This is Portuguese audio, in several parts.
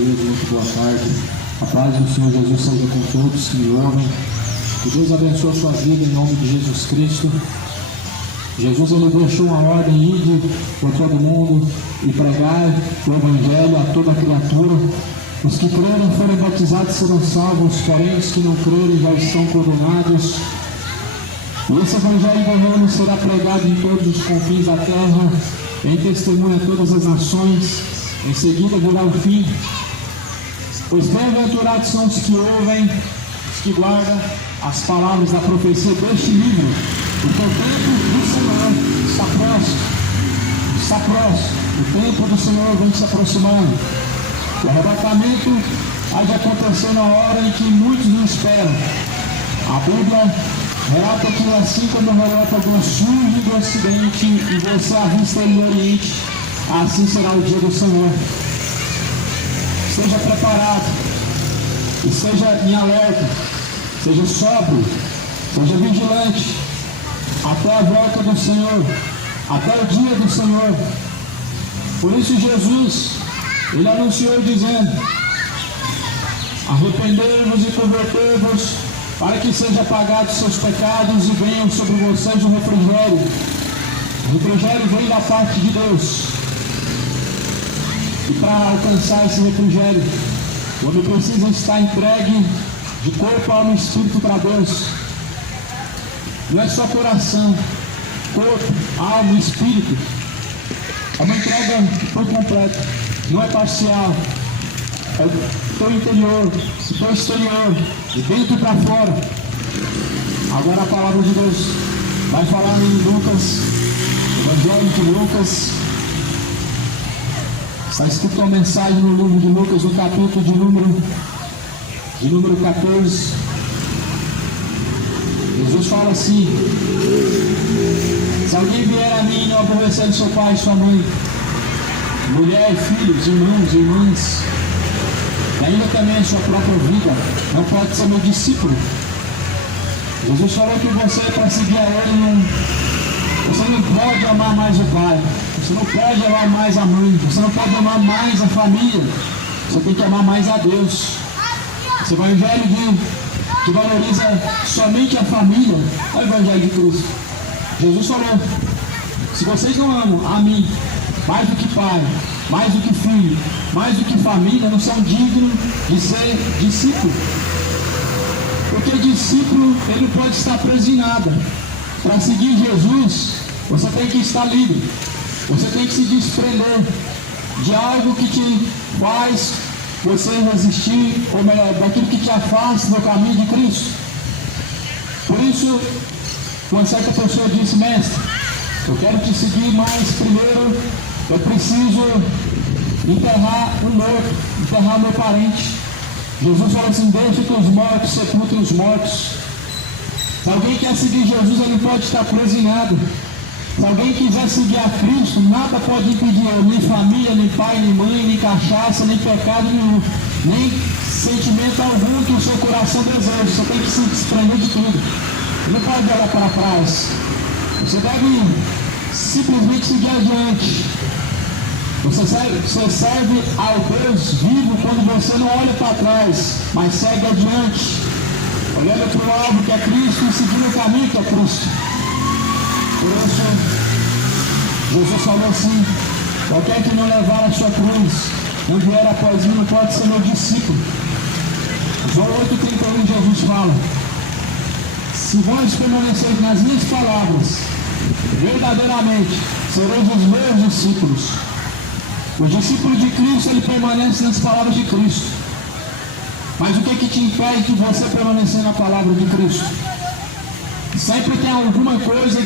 Deus, muito boa tarde. A paz do Senhor Jesus seja com todos que me ouvem. Que Deus abençoe a sua vida em nome de Jesus Cristo. Jesus ele deixou uma ordem, ide por todo mundo e pregai o Evangelho a toda criatura. Os que crerem e forem batizados serão salvos, porém os que não crerem já estão condenados. E esse Evangelho do reino será pregado em todos os confins da terra, em testemunho a todas as nações. Em seguida virá o fim. Pois bem-aventurados são os que ouvem, os que guardam as palavras da profecia deste livro, porque o tempo do Senhor está próximo. Está próximo. O tempo do Senhor vem se aproximando. O arrebatamento há de acontecer na hora em que muitos não esperam. A Bíblia relata que assim como relata do sul e do ocidente, e você avista no oriente, assim será o dia do Senhor. Seja preparado, e seja em alerta, seja sóbrio, seja vigilante, até a volta do Senhor, até o dia do Senhor. Por isso Jesus, ele anunciou dizendo: arrependei-vos e convertei-vos, para que sejam apagados seus pecados e venham sobre vocês o refrigério. O refrigério vem da parte de Deus. E para alcançar esse refrigério, o homem precisa estar entregue de corpo, alma e espírito para Deus. Não é só coração, corpo, alma e espírito. É uma entrega por completo, não é parcial. É o teu interior, o teu exterior, de dentro para fora. Agora a palavra de Deus vai falar em Lucas, Evangelho de Lucas. Está escrito uma mensagem no livro de Lucas, no capítulo de número 14. Jesus fala assim: se alguém vier a mim e não aborrecer seu pai e sua mãe, mulher, filhos, irmãos e irmãs, e ainda também a sua própria vida, não pode ser meu discípulo. Jesus falou que você, para seguir a Ele, você não pode amar mais o pai, você não pode amar mais a mãe, você não pode amar mais a família, você tem que amar mais a Deus. Esse Evangelho que valoriza somente a família é o Evangelho de Cristo. Jesus falou: se vocês não amam a mim mais do que pai, mais do que filho, mais do que família, não são dignos de ser discípulo. Porque discípulo, ele não pode estar preso em nada. Para seguir Jesus, você tem que estar livre. Você tem que se desprender de algo que te faz você resistir, ou melhor, daquilo que te afasta do caminho de Cristo. Por isso, uma certa pessoa disse: mestre, eu quero te seguir, mas primeiro eu preciso enterrar um morto, enterrar meu parente. Jesus falou assim: deixa que os mortos sepultem os mortos. Se alguém quer seguir Jesus, ele não pode estar preso em nada. Se alguém quiser seguir a Cristo, nada pode impedir ele, nem família, nem pai, nem mãe, nem cachaça, nem pecado nenhum, nem sentimento algum que o seu coração deseja. Você tem que se desprender de tudo. Você não pode olhar para trás. Você deve simplesmente seguir adiante. Você serve ao Deus vivo quando você não olha para trás, mas segue adiante, olhando para o alvo que é Cristo e seguindo o caminho que é Cristo. Por isso, Jesus falou assim: qualquer que não levar a sua cruz, não vier após mim, não pode ser meu discípulo. João 8,31, Jesus fala: se vós permanecerem nas minhas palavras, verdadeiramente sereis os meus discípulos. O discípulo de Cristo, ele permanece nas palavras de Cristo. Mas o que te impede de você permanecer na palavra de Cristo? Sempre tem alguma coisa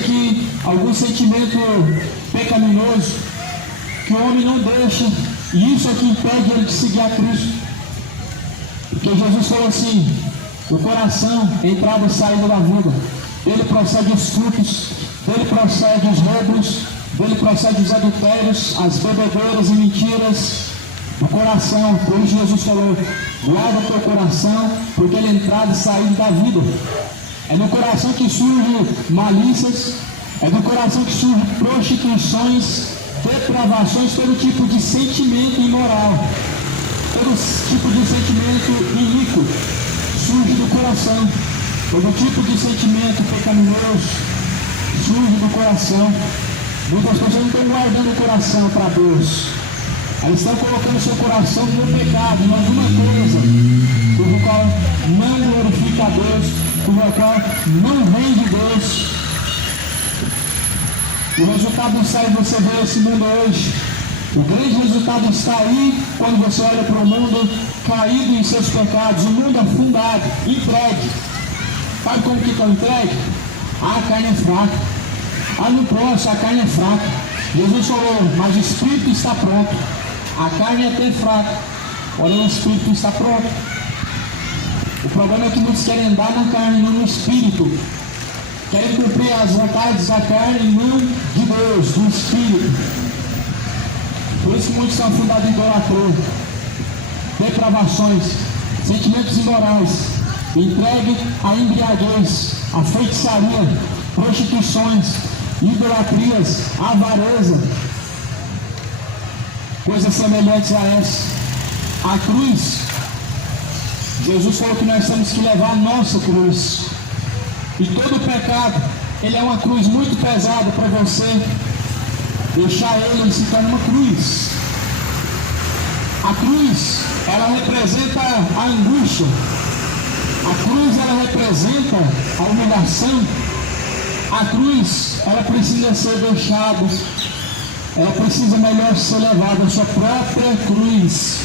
algum sentimento pecaminoso, que o homem não deixa, e isso é que impede ele de seguir a Cristo. Porque Jesus falou assim: o coração é a entrada e saída da vida, dele procede os frutos, dele procede os roubos, dele procede os adultérios, as bebedeiras e mentiras do coração. Por isso Jesus falou: guarda o teu coração, porque ele é a entrada e saída da vida. É no coração que surgem malícias, é no coração que surgem prostituições, depravações, todo tipo de sentimento imoral. Todo tipo de sentimento iníquo surge do coração. Todo tipo de sentimento pecaminoso surge do coração. Muitas pessoas não estão guardando o coração para Deus. Elas estão colocando seu coração no pecado, em alguma coisa, por qual não glorifica a Deus, por qual não vem de Deus. E o resultado disso aí você vê esse mundo hoje. O grande resultado está aí quando você olha para o mundo caído em seus pecados, o mundo afundado, entregue. Sabe como que está entregue? A carne é fraca. Não posso, a carne é fraca. Jesus falou, mas o espírito está pronto. A carne é até fraca, porém o espírito está pronto. O problema é que muitos querem andar na carne, não no espírito. Querem cumprir as vontades da carne, não de Deus, do espírito. Por isso que muitos são afundados em idolatria, depravações, sentimentos imorais, entregue à embriaguez, à feitiçaria, prostituições, idolatrias, avareza, coisas semelhantes a essa. A cruz, Jesus falou que nós temos que levar a nossa cruz. E todo pecado, ele é uma cruz muito pesada para você deixar ele se tornar uma cruz. A cruz, ela representa a angústia. A cruz, ela representa a humilhação. A cruz, ela precisa ser deixada. Ela precisa melhor ser levada a sua própria cruz.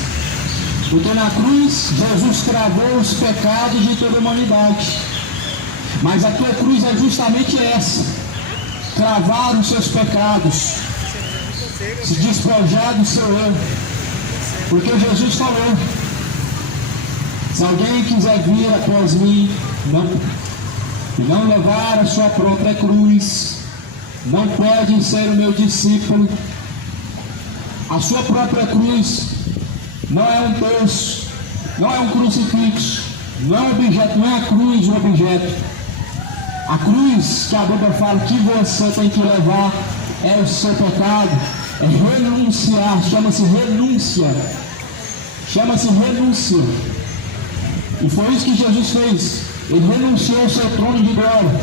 Porque na cruz, Jesus cravou os pecados de toda a humanidade. Mas a tua cruz é justamente essa: cravar os seus pecados, se despojar do seu eu. Porque Jesus falou: se alguém quiser vir após mim, não levar a sua própria cruz, não pode ser o meu discípulo. A sua própria cruz não é um terço, não é um crucifixo, não é um objeto, não é a cruz o objeto. A cruz que a Bíblia fala que você tem que levar é o seu pecado, é renunciar, chama-se renúncia. Chama-se renúncia. E foi isso que Jesus fez. Ele renunciou ao seu trono de glória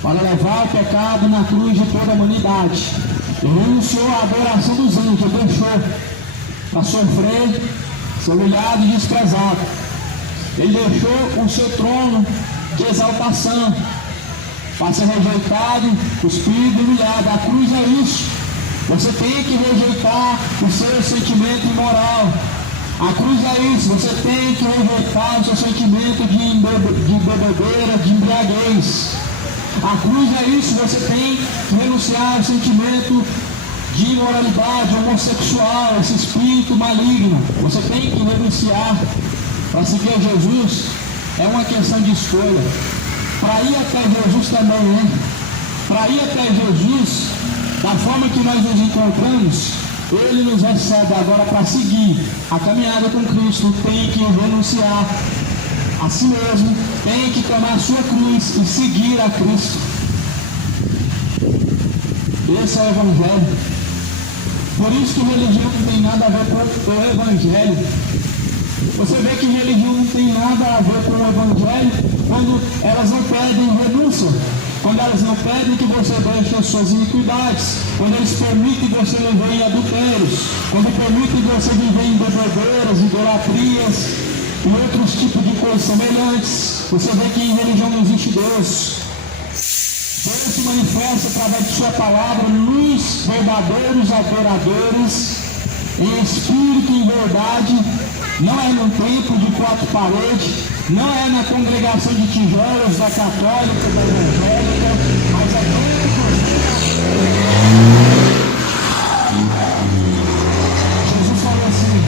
para levar o pecado na cruz de toda a humanidade. Ele renunciou à adoração dos anjos, ele deixou para sofrer, ser humilhado e desprezado. Ele deixou o seu trono de exaltação para ser rejeitado, cuspido e humilhado. A cruz é isso. Você tem que rejeitar o seu sentimento imoral. A cruz é isso. Você tem que rejeitar o seu sentimento de bebedeira, de embriaguez. A cruz é isso. Você tem que renunciar ao sentimento de imoralidade homossexual, esse espírito maligno. Você tem que renunciar. Para seguir a Jesus é uma questão de escolha. Para ir até Jesus também, né? Para ir até Jesus, da forma que nós nos encontramos, Ele nos recebe. Agora, para seguir a caminhada com Cristo, tem que renunciar a si mesmo, tem que tomar a sua cruz e seguir a Cristo. Esse é o Evangelho. Por isso que religião não tem nada a ver com o Evangelho. Você vê que religião não tem nada a ver com o Evangelho quando elas não pedem renúncia, quando elas não pedem que você deixe as suas iniquidades, quando eles permitem que você viver em adultérios, quando permitem que você viver em bebedeiras, idolatrias e outros tipos de coisas semelhantes. Você vê que em religião não existe Deus. Deus se manifesta através de sua palavra nos verdadeiros adoradores, em espírito e em verdade. Não é num templo de 4 paredes, não é na congregação de tijolos da católica, da evangélica, mas é dentro. Jesus falou assim: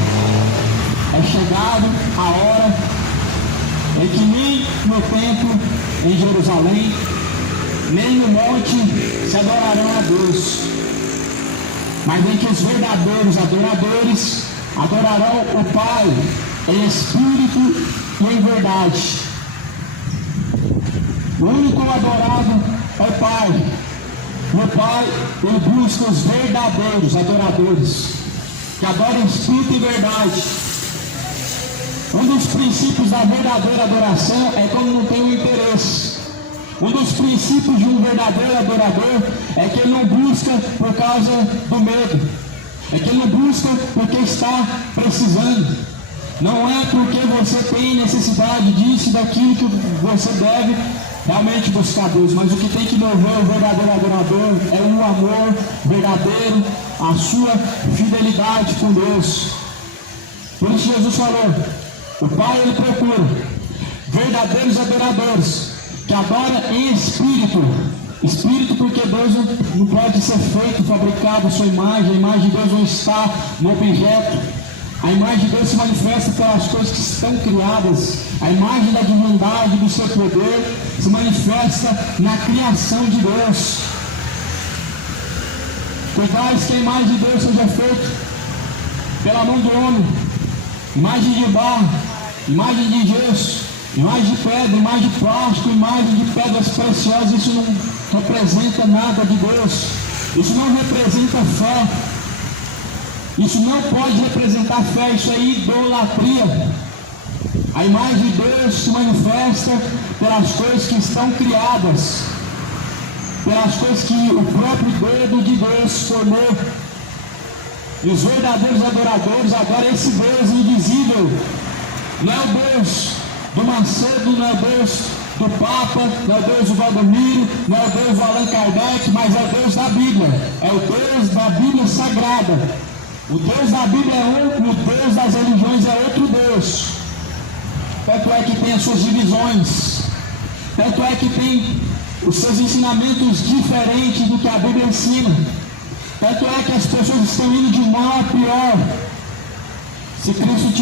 é chegado a hora em que nem no templo em Jerusalém, nem no monte se adorarão a Deus, mas em que os verdadeiros adoradores adorarão o Pai em espírito e em verdade. O único adorado é o Pai. O Pai, ele busca os verdadeiros adoradores, que adoram em espírito e verdade. Um dos princípios da verdadeira adoração é quando não tem um interesse. Um dos princípios de um verdadeiro adorador é que ele não busca por causa do medo. É que ele não busca porque está precisando. Não é porque você tem necessidade disso, daquilo que você deve realmente buscar Deus. Mas o que tem que mover o verdadeiro adorador é o amor verdadeiro, a sua fidelidade com Deus. Por isso Jesus falou, o Pai ele procura verdadeiros adoradores, que adora em espírito. Espírito porque Deus não pode ser feito, fabricado a sua imagem. A imagem de Deus não está no objeto. A imagem de Deus se manifesta pelas coisas que estão criadas. A imagem da divindade, do seu poder, se manifesta na criação de Deus. Cuidais que a imagem de Deus seja feita pela mão do homem. Imagem de barro, imagem de gesso, imagem de pedra, imagem de plástico, imagem de pedras preciosas. Isso não representa nada de Deus. Isso não representa fé. Isso não pode representar fé. Isso é idolatria. A imagem de Deus se manifesta pelas coisas que estão criadas, pelas coisas que o próprio dedo de Deus formou. E os verdadeiros adoradores adoram esse Deus invisível. Não é o Deus do Macedo, não é o Deus do Papa, não é o Deus do Valdomiro, não é o Deus do Allan Kardec, mas é o Deus da Bíblia. É o Deus da Bíblia Sagrada. O Deus da Bíblia é um, o Deus das religiões é outro Deus. Tanto é que tem as suas divisões. Tanto é que tem os seus ensinamentos diferentes do que a Bíblia ensina. Tanto é que as pessoas estão indo de mal a pior. Se Cristo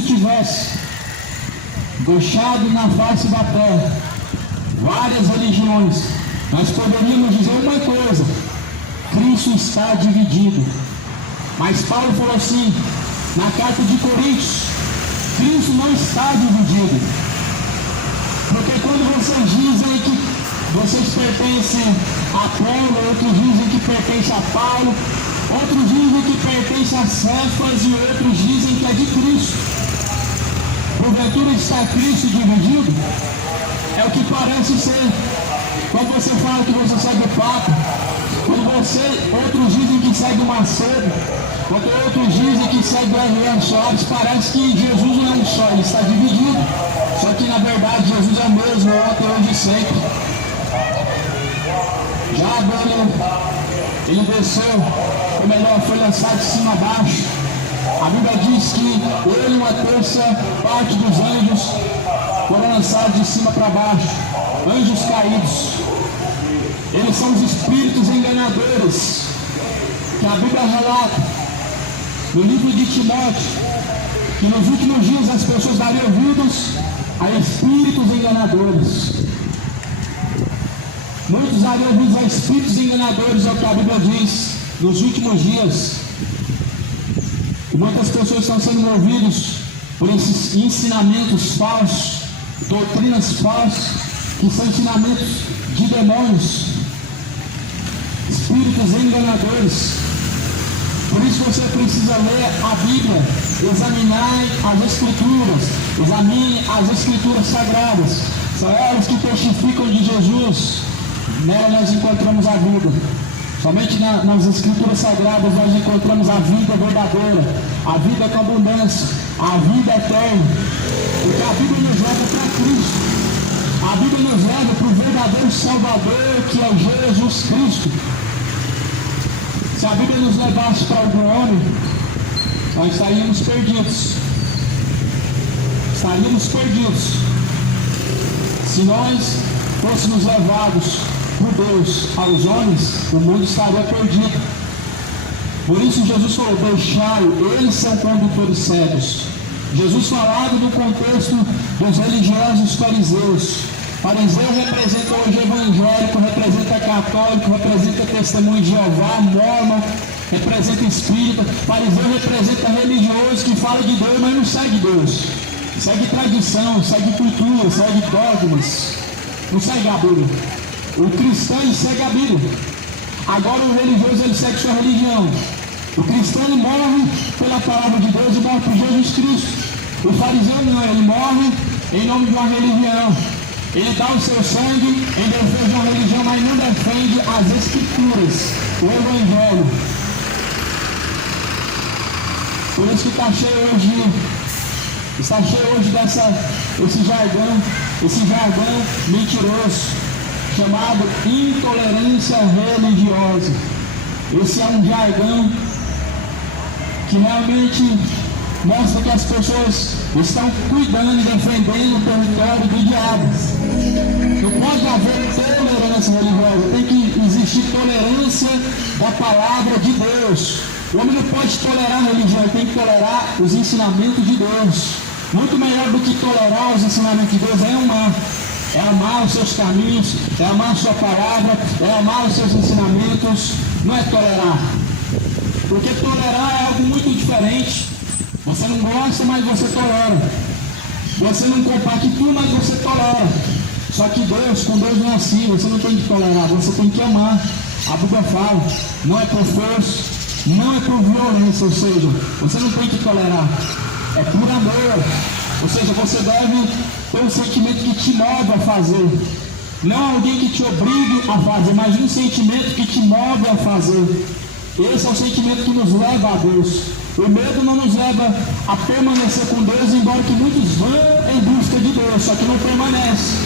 tivesse deixado na face da terra várias religiões, nós poderíamos dizer uma coisa: Cristo está dividido. Mas Paulo falou assim, na carta de Coríntios, Cristo não está dividido. Porque quando vocês dizem que vocês pertencem a Apolo, outros dizem que pertencem a Paulo, outros dizem que pertencem a Cefas e outros dizem que é de Cristo. Porventura está Cristo dividido? É o que parece ser. Quando você fala que você segue o Papa, outros dizem que segue o Macedo, outros dizem que segue o R.R. Soares, parece que Jesus não é um só, ele está dividido. Só que na verdade Jesus é o mesmo, ontem, hoje e sempre. Já agora ele desceu, ou melhor, foi lançado de cima a baixo. A Bíblia diz que ele e uma terça parte dos anjos foram lançados de cima para baixo, anjos caídos. Eles são os espíritos enganadores, que a Bíblia relata no livro de Timóteo, que nos últimos dias as pessoas dariam ouvidos a espíritos enganadores. Muitos dariam ouvidos a espíritos enganadores, é o que a Bíblia diz, nos últimos dias. E muitas pessoas estão sendo movidas por esses ensinamentos falsos, doutrinas falsas, que são ensinamentos de demônios, espíritos enganadores. Por isso você precisa ler a Bíblia, examinar as Escrituras, examine as Escrituras Sagradas. São elas que testificam de Jesus. Nela nós encontramos a vida. Somente nas Escrituras Sagradas nós encontramos a vida verdadeira, a vida com abundância, a vida eterna. Porque a Bíblia nos leva para Cristo. A Bíblia nos leva para o verdadeiro Salvador, que é Jesus Cristo. Se a Bíblia nos levasse para algum homem, nós estaríamos perdidos. Estaríamos perdidos. Se nós fôssemos levados por Deus aos homens, o mundo estaria perdido. Por isso Jesus falou, deixai-o, eles são condutores cegos. Jesus falava no contexto dos religiosos fariseus. Fariseu representa hoje evangélico, representa católico, representa testemunho de Jeová, mormon, representa espírita. Fariseu representa religioso que fala de Deus, mas não segue Deus. Segue tradição, segue cultura, segue dogmas. Não segue a Bíblia. O cristão segue a Bíblia. Agora o religioso ele segue sua religião. O cristão ele morre pela palavra de Deus e morre por Jesus Cristo. O fariseu não, ele morre em nome de uma religião. Ele dá o seu sangue em defesa de uma religião, mas não defende as Escrituras, o Evangelho. Por isso que está cheio hoje esse jargão mentiroso, chamado intolerância religiosa. Esse é um jargão que realmente mostra que as pessoas estão cuidando e defendendo o território do diabo. Não pode haver tolerância religiosa, tem que existir tolerância da palavra de Deus. O homem não pode tolerar a religião, ele tem que tolerar os ensinamentos de Deus. Muito melhor do que tolerar os ensinamentos de Deus é amar. É amar os seus caminhos, é amar a sua palavra, é amar os seus ensinamentos, não é tolerar. Porque tolerar é algo muito diferente. Você não gosta, mas você tolera. Você não compactua, mas você tolera. Só que com Deus não é assim, você não tem que tolerar, você tem que amar. A Bíblia fala, não é por força, não é por violência, ou seja, você não tem que tolerar, é por amor. Ou seja, você deve ter um sentimento que te move a fazer. Não alguém que te obrigue a fazer, mas um sentimento que te move a fazer. Esse é o sentimento que nos leva a Deus. O medo não nos leva a permanecer com Deus, embora que muitos vão em busca de Deus, só que não permanece.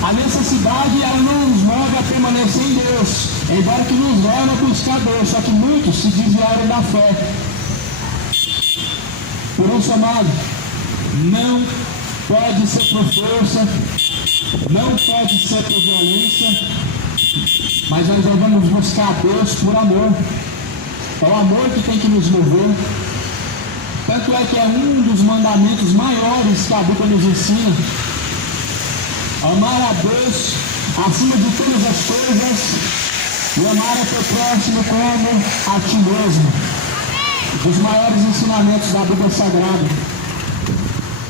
A necessidade ela não nos move a permanecer em Deus, embora que nos leve a buscar Deus, só que muitos se desviaram da fé. Por isso, amado, não pode ser por força, não pode ser por violência, mas nós devemos buscar Deus por amor. É o amor que tem que nos mover. Tanto é que é um dos mandamentos maiores que a Bíblia nos ensina. Amar a Deus acima de todas as coisas e amar a teu próximo como a ti mesmo. Dos maiores ensinamentos da Bíblia Sagrada.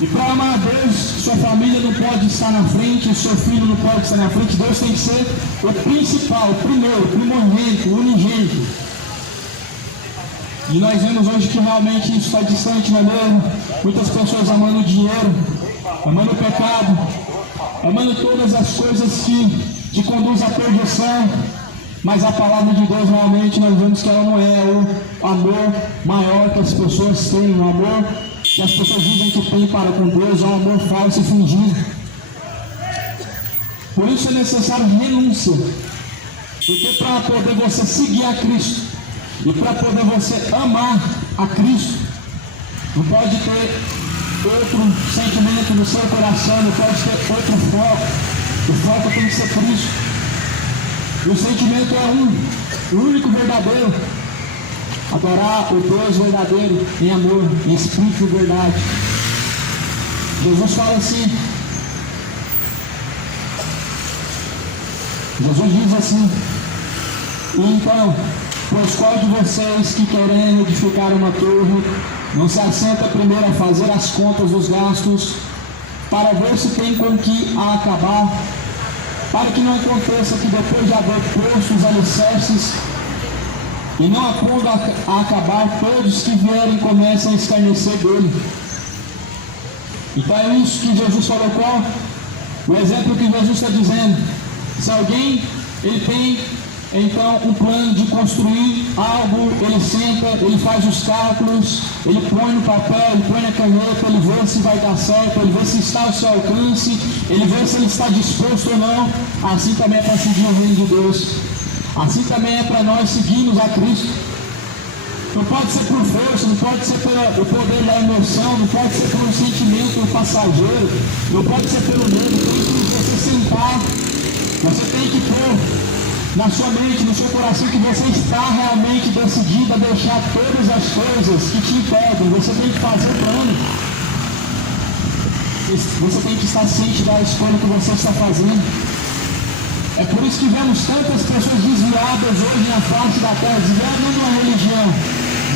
E para amar a Deus, sua família não pode estar na frente, seu filho não pode estar na frente. Deus tem que ser o principal, o primeiro, o primogênito, o unigênito. E nós vemos hoje que realmente isso está distante, não é mesmo? Muitas pessoas amando o dinheiro, amando o pecado, amando todas as coisas que te conduzem à perdição. Mas a palavra de Deus realmente nós vemos que ela não é o amor maior que as pessoas têm, o amor que as pessoas dizem que tem para com Deus, é um amor falso e fingido. Por isso é necessário renúncia. Porque para poder você seguir a Cristo e para poder você amar a Cristo, não pode ter outro sentimento no seu coração, não pode ter outro foco. O foco tem que ser Cristo. E o sentimento é o único verdadeiro. Adorar o Deus verdadeiro em amor, em espírito e verdade. Jesus fala assim. Jesus diz assim: então, pois qual de vocês que querendo edificar uma torre, não se assenta primeiro a fazer as contas dos gastos, para ver se tem com que a acabar, para que não aconteça que depois de haver posto os alicerces, e não apondo a acabar, todos que vierem comecem a escarnecer dele. Então é isso que Jesus falou. Qual? O exemplo que Jesus está dizendo. Se alguém ele tem então um plano de construir algo, ele senta, ele faz os cálculos, ele põe no papel, ele põe na caneta, ele vê se vai dar certo, ele vê se está ao seu alcance, ele vê se ele está disposto ou não. Assim também é para seguir o reino de Deus. Assim também é para nós seguirmos a Cristo. Não pode ser por força, não pode ser pelo poder da emoção, não pode ser por um sentimento passageiro, não pode ser pelo medo. Tem que você sentar, você tem que pôr na sua mente, no seu coração, que você está realmente decidido a deixar todas as coisas que te impedem. Você tem que fazer o plano. Você tem que estar ciente da escolha que você está fazendo. É por isso que vemos tantas pessoas desviadas hoje na face da terra, desviadas não de uma religião,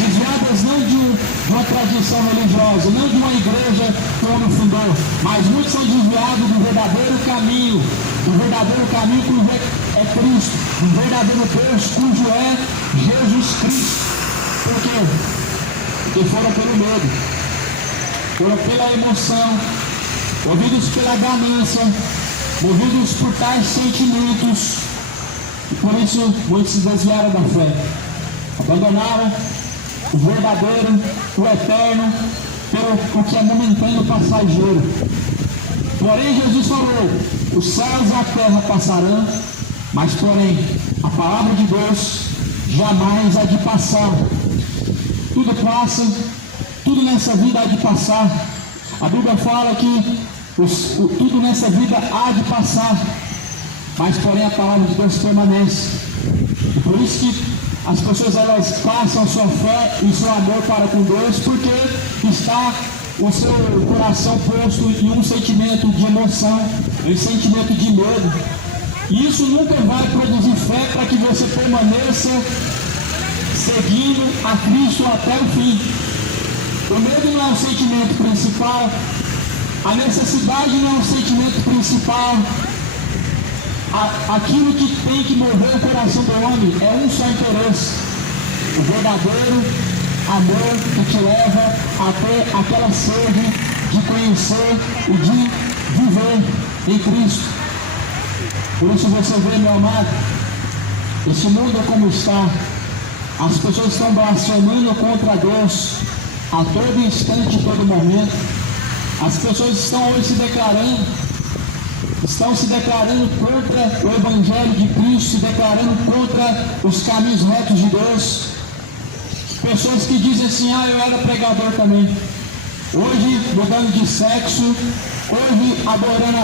desviadas não de uma tradição religiosa, não de uma igreja que o homem fundou, mas muitos são desviados do verdadeiro caminho cujo é Cristo, do verdadeiro Deus cujo é Jesus Cristo. por quê? Porque foram pelo medo, foram pela emoção, movidos pela ganância, movidos por tais sentimentos, e por isso muitos se desviaram da fé, abandonaram o verdadeiro, o eterno, pelo que é momentâneo, passageiro. Porém, Jesus falou: os céus e a terra passarão, mas porém a palavra de Deus jamais há de passar. Tudo passa, tudo nessa vida há de passar. A Bíblia fala que tudo nessa vida há de passar, mas porém a palavra de Deus permanece. E por isso que as pessoas elas passam sua fé e seu amor para com Deus, porque está o seu coração posto em um sentimento de emoção, em um sentimento de medo. E isso nunca vai produzir fé para que você permaneça seguindo a Cristo até o fim. O medo não é o sentimento principal, a necessidade não é o sentimento principal. Aquilo que tem que mover o coração do homem é um só interesse: o verdadeiro amor que te leva até aquela sede de conhecer e de viver em Cristo. Por isso você vê, meu amado, esse mundo como está. As pessoas estão blasfemando contra Deus a todo instante, a todo momento. As pessoas estão hoje se declarando contra o Evangelho de Cristo, se declarando contra os caminhos retos de Deus. Pessoas que dizem assim: eu era pregador também. Hoje mudando de sexo, hoje adorando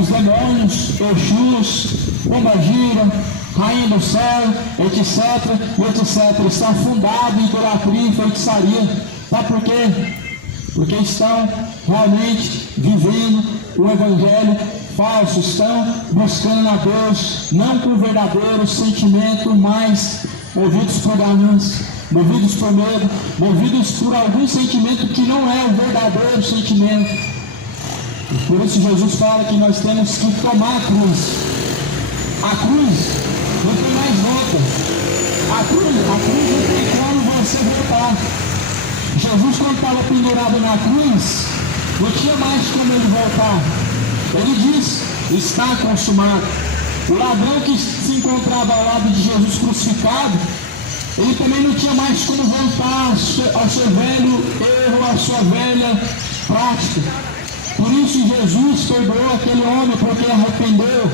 os demônios, Exus, Pombagira, Rainha do Céu, etc. Está afundado em idolatria e feitiçaria. Sabe por quê? Porque estão realmente vivendo o Evangelho falso, estão buscando a Deus não com o verdadeiro sentimento, mas movidos por ganância, movidos por medo, movidos por algum sentimento que não é o verdadeiro sentimento. E por isso Jesus fala que nós temos que tomar a cruz. A cruz não tem mais volta. A cruz não tem como você voltar. Jesus, quando estava pendurado na cruz, não tinha mais como ele voltar. Ele diz: está consumado. O ladrão que se encontrava ao lado de Jesus crucificado, ele também não tinha mais como voltar ao seu velho erro, à sua velha prática. Por isso Jesus perdoou aquele homem, porque arrependeu.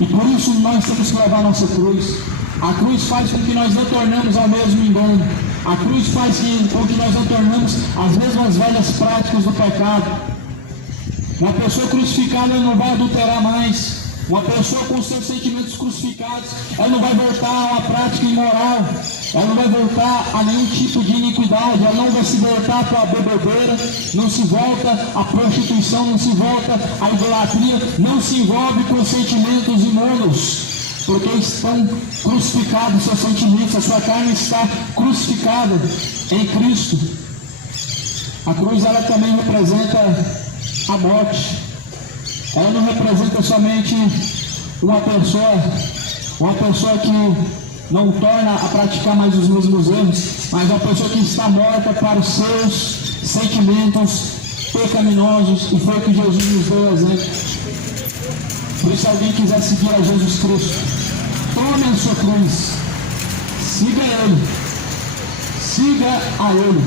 E por isso nós temos que levar a nossa cruz. A cruz faz com que nós não tornamos ao mesmo engano. A cruz faz com que nós não tornamos as mesmas velhas práticas do pecado. Uma pessoa crucificada não vai adulterar mais. Uma pessoa com seus sentimentos crucificados, ela não vai voltar a uma prática imoral, ela não vai voltar a nenhum tipo de iniquidade, ela não vai se voltar para a bebedeira, não se volta à prostituição, não se volta à idolatria, não se envolve com sentimentos imundos, porque estão crucificados seus sentimentos, a sua carne está crucificada em Cristo. A cruz ela também representa a morte. Ela não representa somente uma pessoa que não torna a praticar mais os mesmos erros, mas uma pessoa que está morta para os seus sentimentos pecaminosos, e foi o que Jesus nos deu exemplo. Por isso, se alguém quiser seguir a Jesus Cristo, tome a sua cruz, siga Ele, siga a Ele.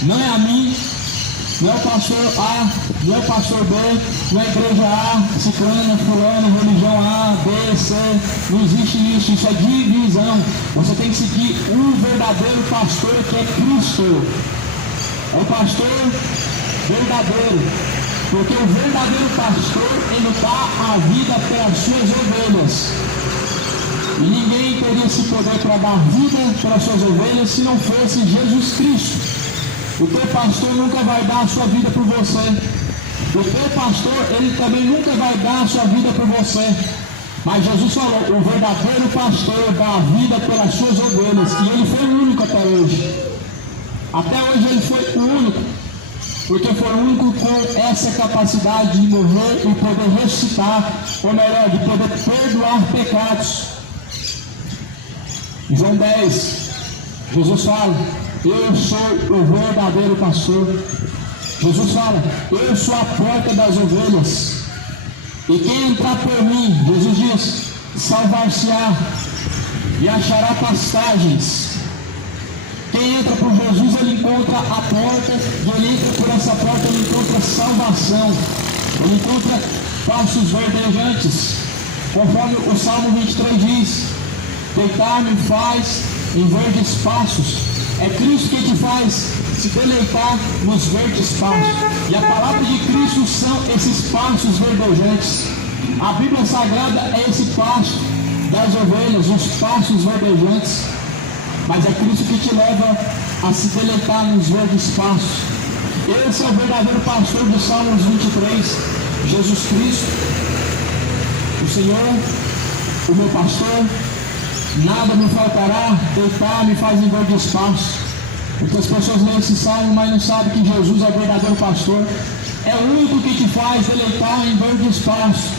Não é a mim, não é o pastor A, não é o pastor B, não é a igreja A, ciclana, fulano, religião A, B, C. Não existe isso, isso é divisão. Você tem que seguir o verdadeiro pastor, que é Cristo. É o pastor verdadeiro. Porque o verdadeiro pastor, ele dá a vida pelas suas ovelhas. E ninguém teria esse poder para dar vida pelas suas ovelhas se não fosse Jesus Cristo. O teu pastor nunca vai dar a sua vida por você. O teu pastor, ele também nunca vai dar a sua vida por você. Mas Jesus falou: o verdadeiro pastor dá a vida pelas suas ovelhas. E ele foi o único até hoje. Até hoje ele foi o único. Porque foi o único com essa capacidade de morrer e poder ressuscitar, ou melhor, de poder perdoar pecados. João 10, Jesus fala, eu sou o verdadeiro pastor. Jesus fala, eu sou a porta das ovelhas. E quem entrar por mim, Jesus diz, salvar-se-á e achará pastagens. Quem entra por Jesus, ele encontra a porta, e ele entra por essa porta, ele encontra salvação, ele encontra pastos verdejantes, conforme o Salmo 23 diz, deitar-me faz em verdes pastos. É Cristo que te faz se deleitar nos verdes pastos, e a palavra de Cristo são esses pastos verdejantes. A Bíblia Sagrada é esse pasto das ovelhas, os pastos verdejantes. Mas é Cristo que te leva a se deleitar nos verdes pastos. Esse é o verdadeiro pastor do Salmos 23, Jesus Cristo, o Senhor, o meu pastor, nada me faltará, deitar-me faz em verdes pastos. Porque as pessoas leem esse salmo, mas não sabem que Jesus é o verdadeiro pastor. É o único que te faz deleitar em verdes pastos.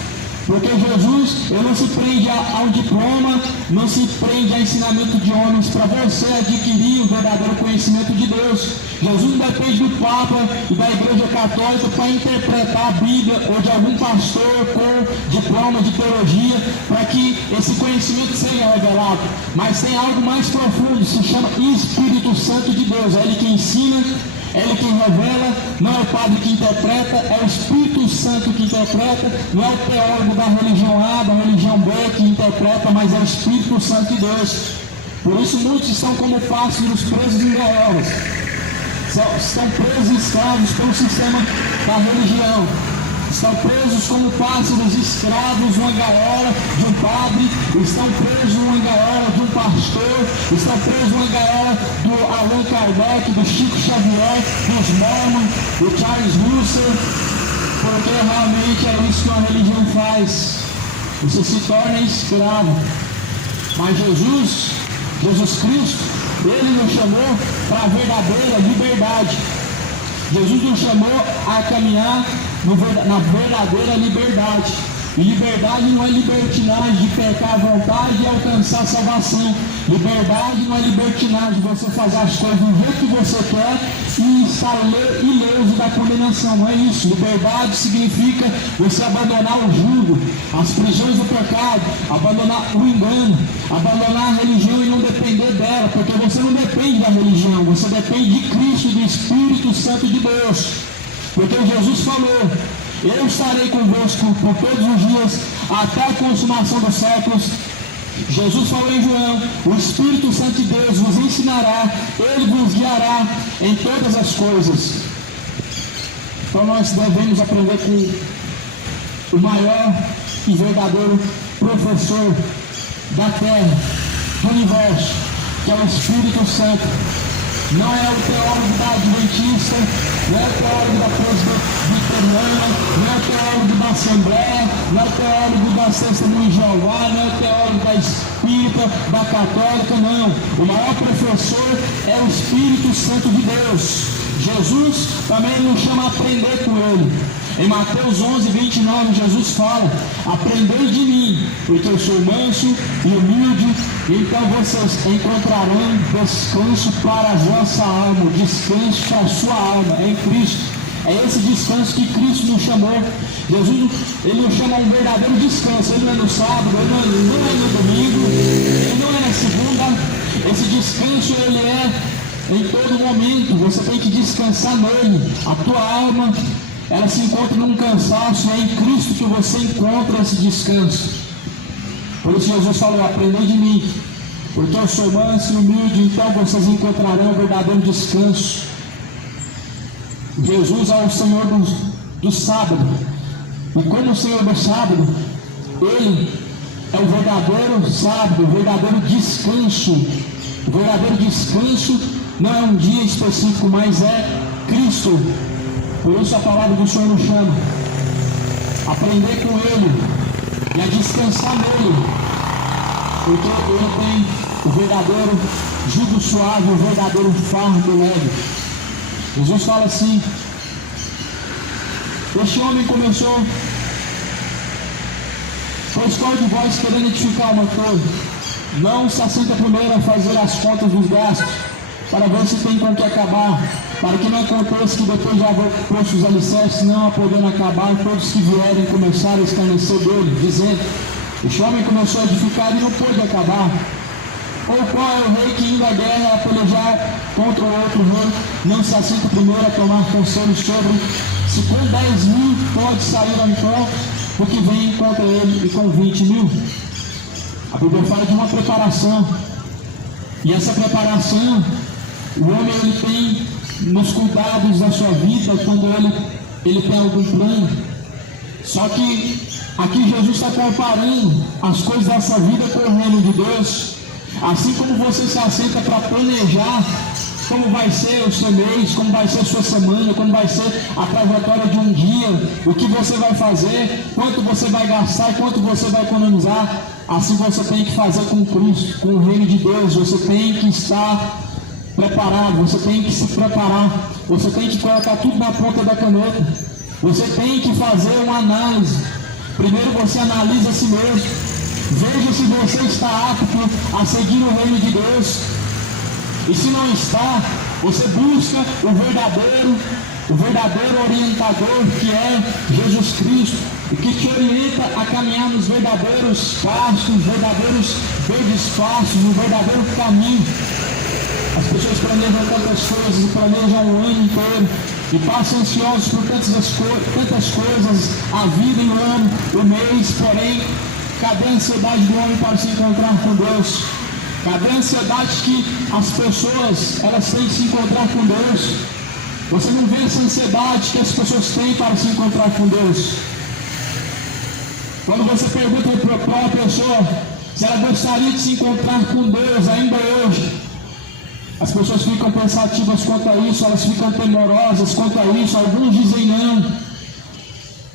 Porque Jesus, ele não se prende a um diploma, não se prende a ensinamento de homens para você adquirir o verdadeiro conhecimento de Deus. Jesus não depende do Papa e da Igreja Católica para interpretar a Bíblia ou de algum pastor com diploma de teologia para que esse conhecimento seja revelado. Mas tem algo mais profundo, se chama Espírito Santo de Deus. É Ele que ensina, é Ele quem revela, não é o padre que interpreta, é o Espírito Santo que interpreta, não é o teólogo da religião A, da religião B que interpreta, mas é o Espírito Santo de Deus. Por isso muitos estão como pássaros presos em gaiolas, estão presos e escravos pelo sistema da religião, estão presos como pássaros escravos numa gaiola de um padre, estão presos numa gaiola de um pastor, estão presos numa gaiola do Allan Kardec, do Chico Xavier, dos Mormons, do Charles Russell, porque realmente é isso que uma religião faz, você se torna escravo. Mas Jesus Cristo, Ele nos chamou para a verdadeira liberdade. Jesus nos chamou a caminhar na verdadeira liberdade. E liberdade não é libertinagem de pecar à vontade e alcançar a salvação. Liberdade não é libertinagem de você fazer as coisas do jeito que você quer e estar ileso da condenação. Não é isso. Liberdade significa você abandonar o jugo, as prisões do pecado, abandonar o engano, abandonar a religião e não depender dela, porque você não depende da religião, você depende de Cristo e do Espírito Santo de Deus. Porque Jesus falou, eu estarei convosco por todos os dias, até a consumação dos séculos. Jesus falou em João, o Espírito Santo de Deus vos ensinará, Ele vos guiará em todas as coisas. Então nós devemos aprender com o maior e verdadeiro professor da terra, do universo, que é o Espírito Santo. Não é o teólogo da Adventista, não é o teólogo da Presbiteriana, não é o teólogo da Assembleia, não é o teólogo da Testemunha de Jeová, não é o teólogo da Espírita, da Católica, não. O maior professor é o Espírito Santo de Deus. Jesus também nos chama a aprender com Ele. Em Mateus 11, 29, Jesus fala, aprendei de mim, porque eu sou manso e humilde, então vocês encontrarão descanso para a vossa alma, descanso para a sua alma, em Cristo. É esse descanso que Cristo nos chamou. Jesus, Ele nos chama a um verdadeiro descanso. Ele não é no sábado, Ele não é no domingo, Ele não é na segunda. Esse descanso, Ele é em todo momento. Você tem que descansar nele. A tua alma, ela se encontra num cansaço, é em Cristo que você encontra esse descanso. Por isso Jesus falou, aprendei de mim, porque eu sou manso e humilde, então vocês encontrarão o verdadeiro descanso. Jesus é o Senhor do sábado, e como o Senhor do sábado, Ele é o verdadeiro sábado, o verdadeiro descanso. O verdadeiro descanso não é um dia específico, mas é Cristo. Por isso a palavra do Senhor nos chama a aprender com Ele e a descansar nele, porque Ele tem o verdadeiro jugo suave, o verdadeiro fardo leve. Jesus fala assim, este homem começou, pois qual de vós querendo edificar uma torre, Não se assenta primeiro a fazer as contas dos gastos, para ver se tem com que acabar, para que não aconteça que depois já posto os alicerces, não a podendo acabar, todos que vierem começaram a escarnecer dele, dizendo: este homem começou a edificar e não pôde acabar. Ou qual é o rei que indo à guerra a pelejar contra o outro rei, não se assenta primeiro a tomar conselho sobre se com 10.000 pode sair ao encontro o que vem contra ele e com 20.000? A Bíblia fala de uma preparação, e essa preparação o homem ele tem nos cuidados da sua vida quando ele tem algum plano. Só que aqui Jesus está comparando as coisas dessa vida com o reino de Deus. Assim como você se assenta para planejar como vai ser o seu mês, como vai ser a sua semana, como vai ser a trajetória de um dia, o que você vai fazer, quanto você vai gastar, quanto você vai economizar, assim você tem que fazer com Cristo, com o reino de Deus. Você tem que estar preparado, você tem que se preparar, você tem que colocar tudo na ponta da caneta, você tem que fazer uma análise. Primeiro você analisa a si mesmo. Veja se você está apto a seguir o reino de Deus. E se não está, você busca o verdadeiro orientador, que é Jesus Cristo, e que te orienta a caminhar nos verdadeiros passos, verdadeiros verdes passos, no verdadeiro caminho. As pessoas planejam tantas coisas e planejam o ano inteiro e passam ansiosos por tantas coisas, a vida e o ano, o mês, porém, cadê a ansiedade do homem para se encontrar com Deus? Cadê a ansiedade que as pessoas elas têm de se encontrar com Deus? Você não vê essa ansiedade que as pessoas têm para se encontrar com Deus? Quando você pergunta para a pessoa se ela gostaria de se encontrar com Deus ainda hoje, as pessoas ficam pensativas quanto a isso, elas ficam temorosas quanto a isso. Alguns dizem não.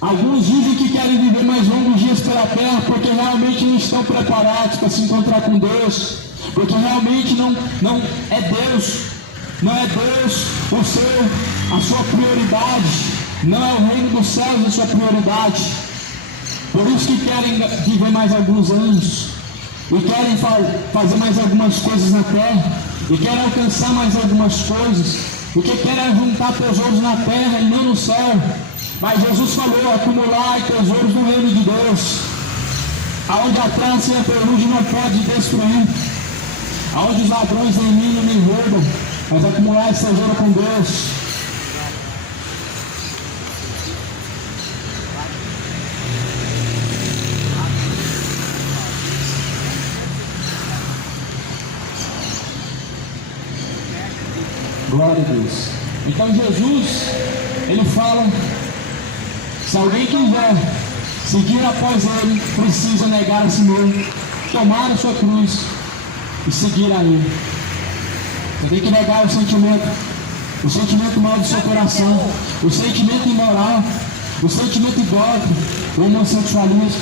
Alguns dizem que querem viver mais longos dias pela terra porque realmente não estão preparados para se encontrar com Deus, porque realmente não é Deus, não é Deus a sua prioridade, não é o reino dos céus a sua prioridade. Por isso que querem viver mais alguns anos, e querem fazer mais algumas coisas na terra, e querem alcançar mais algumas coisas, porque querem juntar tesouros na terra e não no céu. Mas Jesus falou: acumular tesouros no reino de Deus, aonde a traça e a ferrugem não pode destruir, aonde os ladrões nem minam nem roubam, mas acumular esse tesouro com Deus. Glória a Deus. Então Jesus, ele fala: se alguém quiser seguir após ele, precisa negar a si mesmo, tomar a sua cruz e seguir a ele. Você tem que negar o sentimento mau do seu coração, o sentimento imoral, o sentimento idólatra, o homossexualismo,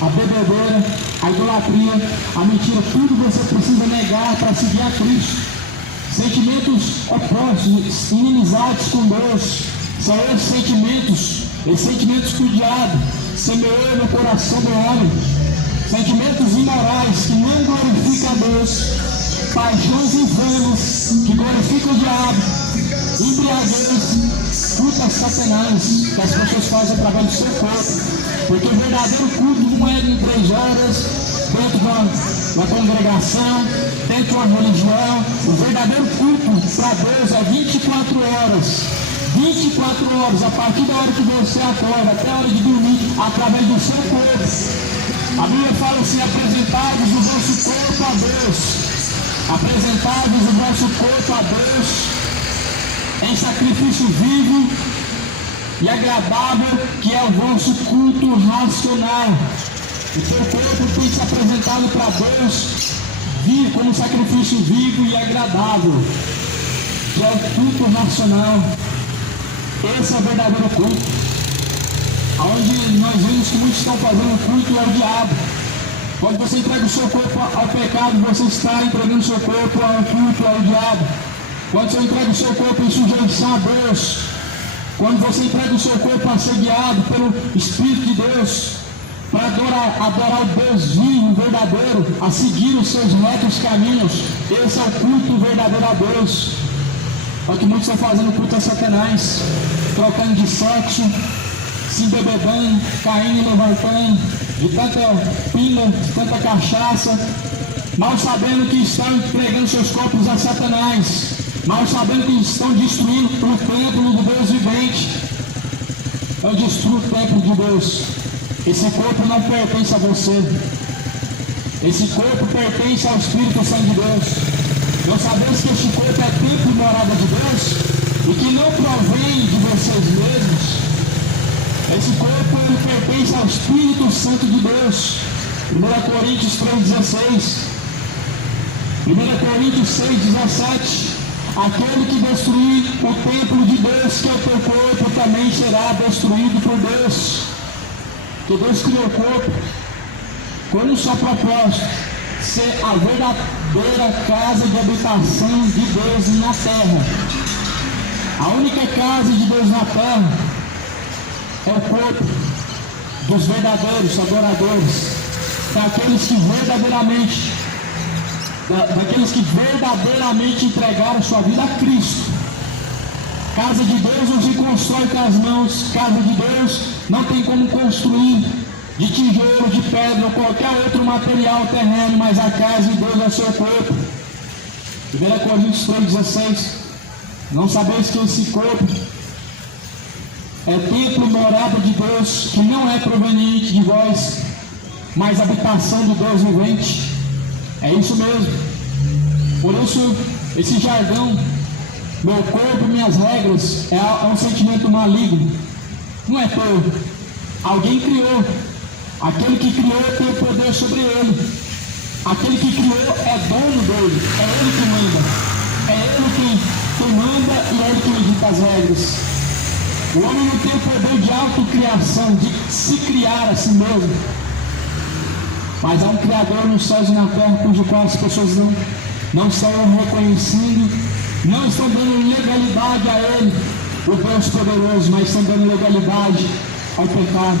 a bebedeira, a idolatria, a mentira. Tudo você precisa negar para seguir a Cristo. Sentimentos opostos, inimizades com Deus, são esses sentimentos que o diabo semeou no coração do homem. Sentimentos imorais que não glorificam a Deus, paixões infames que glorificam o diabo, embriaguez, cultas satanás que as pessoas fazem através do seu corpo. Porque o verdadeiro culto não é de 3 horas dentro da congregação, dentro de uma religião. O verdadeiro culto para Deus é 24 horas. 24 horas, a partir da hora que você acorda até a hora de dormir, através do seu corpo. A Bíblia fala assim: apresentai-vos o vosso corpo a Deus. Apresentai-vos o vosso corpo a Deus em sacrifício vivo e agradável, que é o vosso culto racional. O seu corpo tem que ser apresentado para Deus como sacrifício vivo e agradável, que é o culto racional. Esse é o verdadeiro culto. Onde nós vemos que muitos estão fazendo culto ao diabo. Quando você entrega o seu corpo ao pecado, você está entregando o seu corpo ao culto ao diabo. Quando você entrega o seu corpo em sujeição a Deus, quando você entrega o seu corpo a ser guiado pelo Espírito de Deus, para adorar o Deus vivo, verdadeiro, a seguir os seus retos caminhos. Esse é o culto verdadeiro a Deus. Olha que muitos estão fazendo culto a Satanás, trocando de sexo, se embebedando, caindo e levantando, de tanta pinga, de tanta cachaça, mal sabendo que estão entregando seus corpos a Satanás, mal sabendo que estão destruindo o templo do Deus vivente. Eu destruo o templo de Deus. Esse corpo não pertence a você. Esse corpo pertence ao Espírito Santo de Deus. Nós sabemos que este corpo é templo e morada de Deus e que não provém de vocês mesmos. Esse corpo ele pertence ao Espírito Santo de Deus. 1 Coríntios 3,16. 1 Coríntios 6,17. Aquele que destruir o templo de Deus, que é o teu corpo, também será destruído por Deus. Que Deus criou o corpo com um só propósito: ser a verdadeira casa de habitação de Deus na terra. A única casa de Deus na terra é o corpo dos verdadeiros adoradores, daqueles que verdadeiramente entregaram sua vida a Cristo. Casa de Deus não se constrói com as mãos. Casa de Deus não tem como construir de tijolo, de pedra ou qualquer outro material terreno, mas a casa de Deus é o seu corpo. 1 Coríntios 3,16. Não sabeis que esse corpo é templo e morada de Deus, que não é proveniente de vós, mas habitação do Deus vivente. É isso mesmo. Por isso, esse jargão, meu corpo, minhas regras, é um sentimento maligno. Não é teu. Alguém criou. Aquele que criou tem o poder sobre ele. Aquele que criou é dono dele. É ele que manda. É ele que manda e é ele que edita as regras. O homem não tem o poder de autocriação, de se criar a si mesmo. Mas há um Criador nos céus e na terra, cujo qual as pessoas não estão reconhecendo, não estão dando legalidade a Ele, o Deus poderoso, mas estão dando legalidade ao pecado.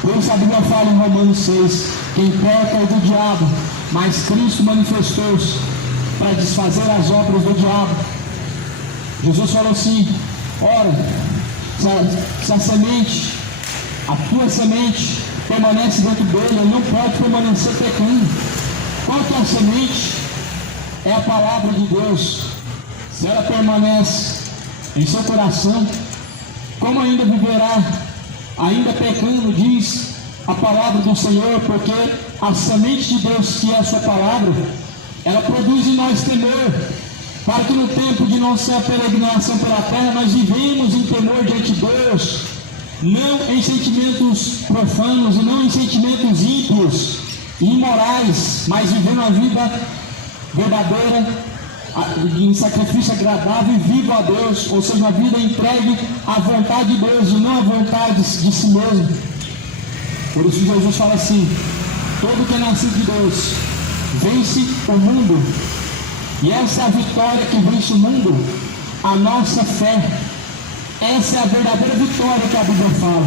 Por isso a Bíblia fala em Romanos 6, quem peca é do diabo, mas Cristo manifestou-se para desfazer as obras do diabo. Jesus falou assim: ora, se a semente, a tua semente, permanece dentro dele, ele não pode permanecer pecando. Qual que é a semente? É a palavra de Deus. Se ela permanece em seu coração, como ainda viverá, ainda pecando, diz a palavra do Senhor, porque a semente de Deus, que é a sua palavra, ela produz em nós temor, para que no tempo de nossa peregrinação pela terra, nós vivemos em temor diante de Deus, não em sentimentos profanos, não em sentimentos ímpios e imorais, mas vivendo a vida verdadeira, em sacrifício agradável e vivo a Deus, ou seja, uma vida entregue à vontade de Deus e não à vontade de si mesmo. Por isso Jesus fala assim: todo que é nascido de Deus vence o mundo, e essa é a vitória que vence o mundo, a nossa fé. Essa é a verdadeira vitória que a Bíblia fala.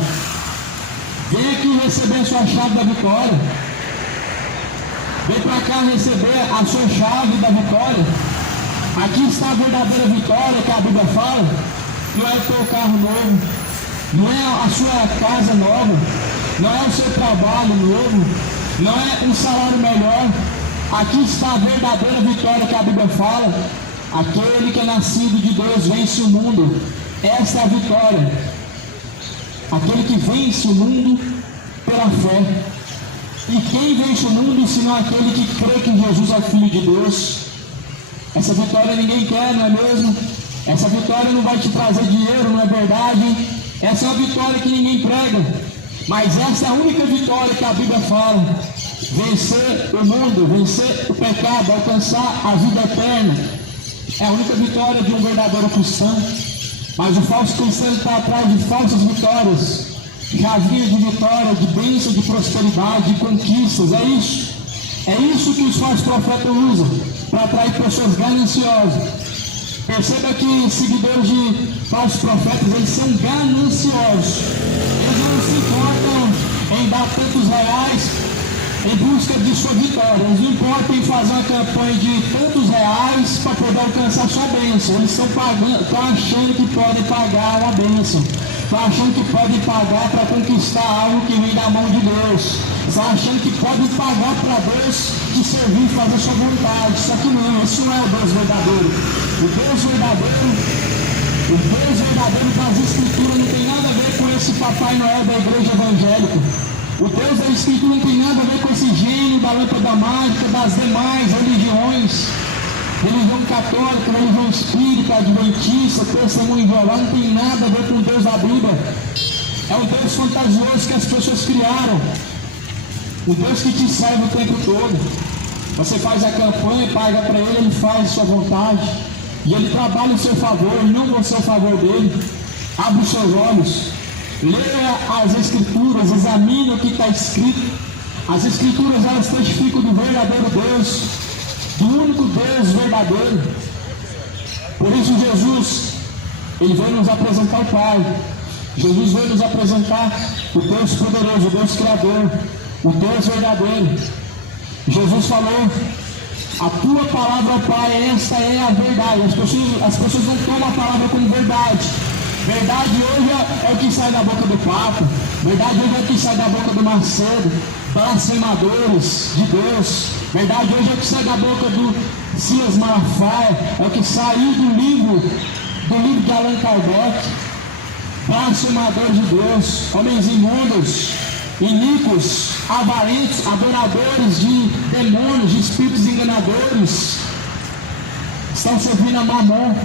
Vem aqui receber a sua chave da vitória. Vem para cá receber a sua chave da vitória. Aqui está a verdadeira vitória que a Bíblia fala. Não é o teu carro novo, não é a sua casa nova, não é o seu trabalho novo, não é um salário melhor. Aqui está a verdadeira vitória que a Bíblia fala. Aquele que é nascido de Deus vence o mundo. Essa é a vitória. Aquele que vence o mundo pela fé. E quem vence o mundo, senão aquele que crê que Jesus é o Filho de Deus? Essa vitória ninguém quer, não é mesmo? Essa vitória não vai te trazer dinheiro, não é verdade? Essa é uma vitória que ninguém prega. Mas essa é a única vitória que a Bíblia fala. Vencer o mundo, vencer o pecado, alcançar a vida eterna. É a única vitória de um verdadeiro cristão. Mas o falso cristão está atrás de falsas vitórias, chavinha de vitória, de bênção, de prosperidade, de conquistas. É isso. É isso que os falsos profetas usam para atrair pessoas gananciosas. Perceba que seguidores de falsos profetas, eles são gananciosos. Eles não se importam em dar gastar tantos reais em busca de sua vitória. Eles não importam em fazer uma campanha de tantos reais para poder alcançar sua bênção. Eles estão achando que podem pagar uma bênção. Estão achando que podem pagar para conquistar algo que vem da mão de Deus. Estão achando que podem pagar para Deus te servir e fazer sua vontade. Só que não, isso não é o Deus verdadeiro. O Deus verdadeiro das Escrituras não tem nada a ver com esse Papai Noel da igreja evangélica. O Deus da Escritura não tem nada a ver com esse gênio da lâmpada mágica das demais religiões. Religião católica, religião espírita, adventista, testemunho de Jeová, não tem nada a ver com o Deus da Bíblia. É um Deus fantasioso que as pessoas criaram. O Deus que te serve o tempo todo. Você faz a campanha, paga para ele, ele faz a sua vontade. E ele trabalha em seu favor, e não você a favor dele. Abre os seus olhos. Leia as Escrituras, examine o que está escrito. As Escrituras, elas testificam do verdadeiro Deus, do único Deus verdadeiro. Por isso Jesus, ele veio nos apresentar o Pai. Jesus veio nos apresentar o Deus poderoso, o Deus Criador, o Deus verdadeiro. Jesus falou: a tua palavra, ó Pai, esta é a verdade. As pessoas não tomam a palavra como verdade. Verdade hoje é o que sai da boca do Papa. Verdade hoje é o que sai da boca do Macedo, blasfemadores de Deus. Verdade hoje é o que sai da boca do Silas Malafaia, é o que saiu do livro de Allan Kardec. Blasfemadores de Deus, homens imundos, iníquos, avarentos, adoradores de demônios, de espíritos enganadores, estão servindo a Mamon.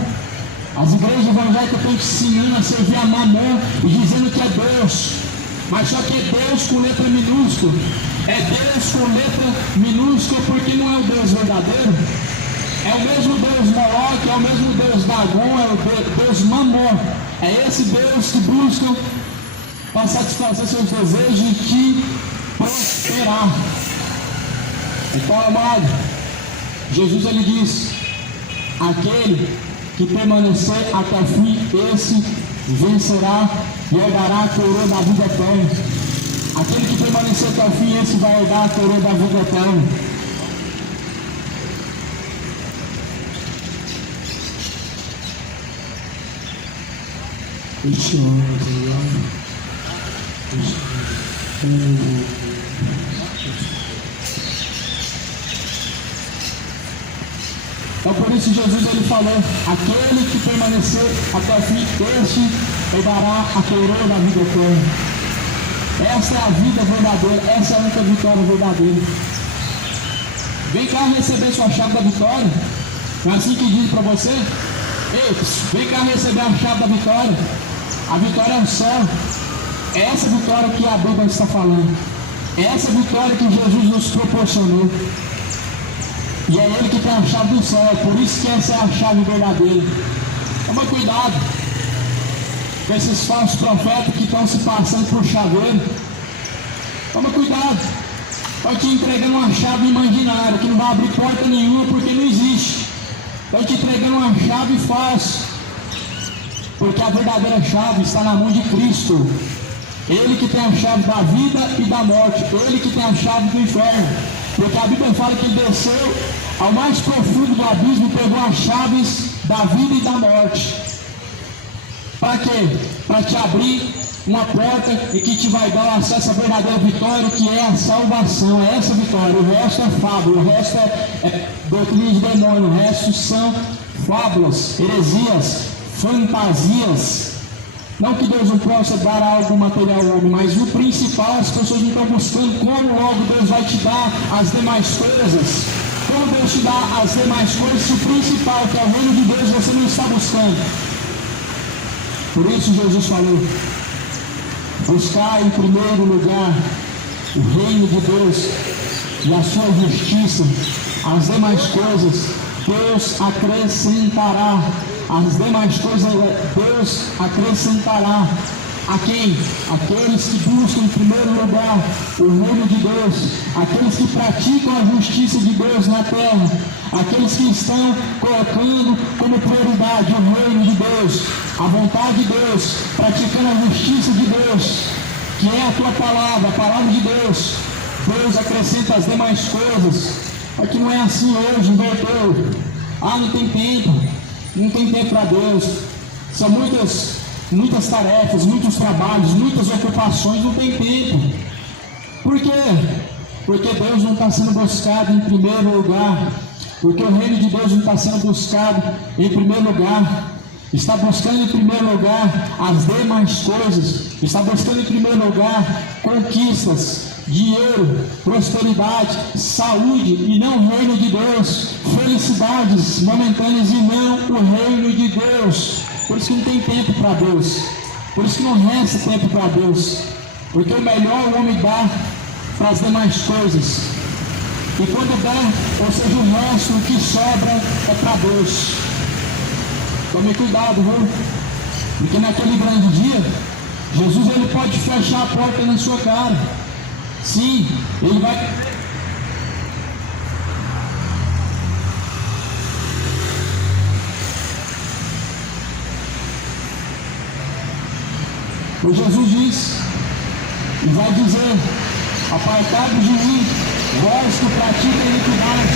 As igrejas evangélicas estão ensinando a servir a Mamon e dizendo que é Deus, mas só que é Deus com letra minúscula. É Deus com letra minúscula porque não é o Deus verdadeiro. É o mesmo Deus Moloque, é o mesmo Deus Dagon, é o Deus Mamon. É esse Deus que busca para satisfazer seus desejos e te prosperar. Então, amado, Jesus ele diz: aquele que permanecer até o fim, esse vencerá e herdará a coroa da vida eterna. Aquele que permanecer até o fim, esse vai herdar a coroa da vida eterna. Este homem, então por isso Jesus ele falou: aquele que permanecer até o fim, este herdará a coroa da vida eterna. Essa é a vida verdadeira, essa é a única vitória verdadeira. Vem cá receber sua chave da vitória. Não é assim que diz para você? Ei, vem cá receber a chave da vitória. A vitória é o céu. É essa vitória que a Bíblia está falando. É essa vitória que Jesus nos proporcionou. E é Ele que tem a chave do céu. É por isso que essa é a chave verdadeira. Toma cuidado com esses falsos profetas que estão se passando por chaveiro. Toma cuidado. Estão te entregando uma chave imaginária que não vai abrir porta nenhuma porque não existe. Estão te entregando uma chave falsa. Porque a verdadeira chave está na mão de Cristo. Ele que tem a chave da vida e da morte. Ele que tem a chave do inferno. Porque a Bíblia fala que ele desceu ao mais profundo do abismo e pegou as chaves da vida e da morte. Para quê? Para te abrir uma porta e que te vai dar o acesso à verdadeira vitória, que é a salvação. É essa vitória. O resto é fábula, o resto é doutrina de demônio, o resto são fábulas, heresias, fantasias. Não que Deus não possa dar algo material ao homem, mas o principal, as pessoas não estão buscando como logo Deus vai te dar as demais coisas. Como Deus te dá as demais coisas, o principal, que é o reino de Deus, você não está buscando. Por isso Jesus falou: buscar em primeiro lugar o reino de Deus e a sua justiça, as demais coisas Deus acrescentará. As demais coisas Deus acrescentará. A quem? Aqueles que buscam em primeiro lugar o reino de Deus, aqueles que praticam a justiça de Deus na terra, aqueles que estão colocando como prioridade o reino de Deus, a vontade de Deus, praticando a justiça de Deus, que é a a tua palavra, a palavra de Deus, Deus acrescenta as demais coisas. Aqui não é assim hoje, inverteu. Não tem tempo para Deus. São muitas tarefas, muitos trabalhos, muitas ocupações, não tem tempo. Por quê? Porque Deus não está sendo buscado em primeiro lugar. Porque o reino de Deus não está sendo buscado em primeiro lugar. Está buscando em primeiro lugar as demais coisas. Está buscando em primeiro lugar conquistas, dinheiro, prosperidade, saúde e não o reino de Deus. Felicidades momentâneas e não o reino de Deus. Por isso que não tem tempo para Deus. Por isso que não resta tempo para Deus. Porque o melhor o homem dá para as demais coisas. E quando dá, ou seja, o resto, o que sobra é para Deus. Tome cuidado, viu? Porque naquele grande dia, Jesus ele pode fechar a porta na sua cara. Sim, ele vai. O Jesus diz, e vai dizer: apartado de mim, vós que praticam iniquidade,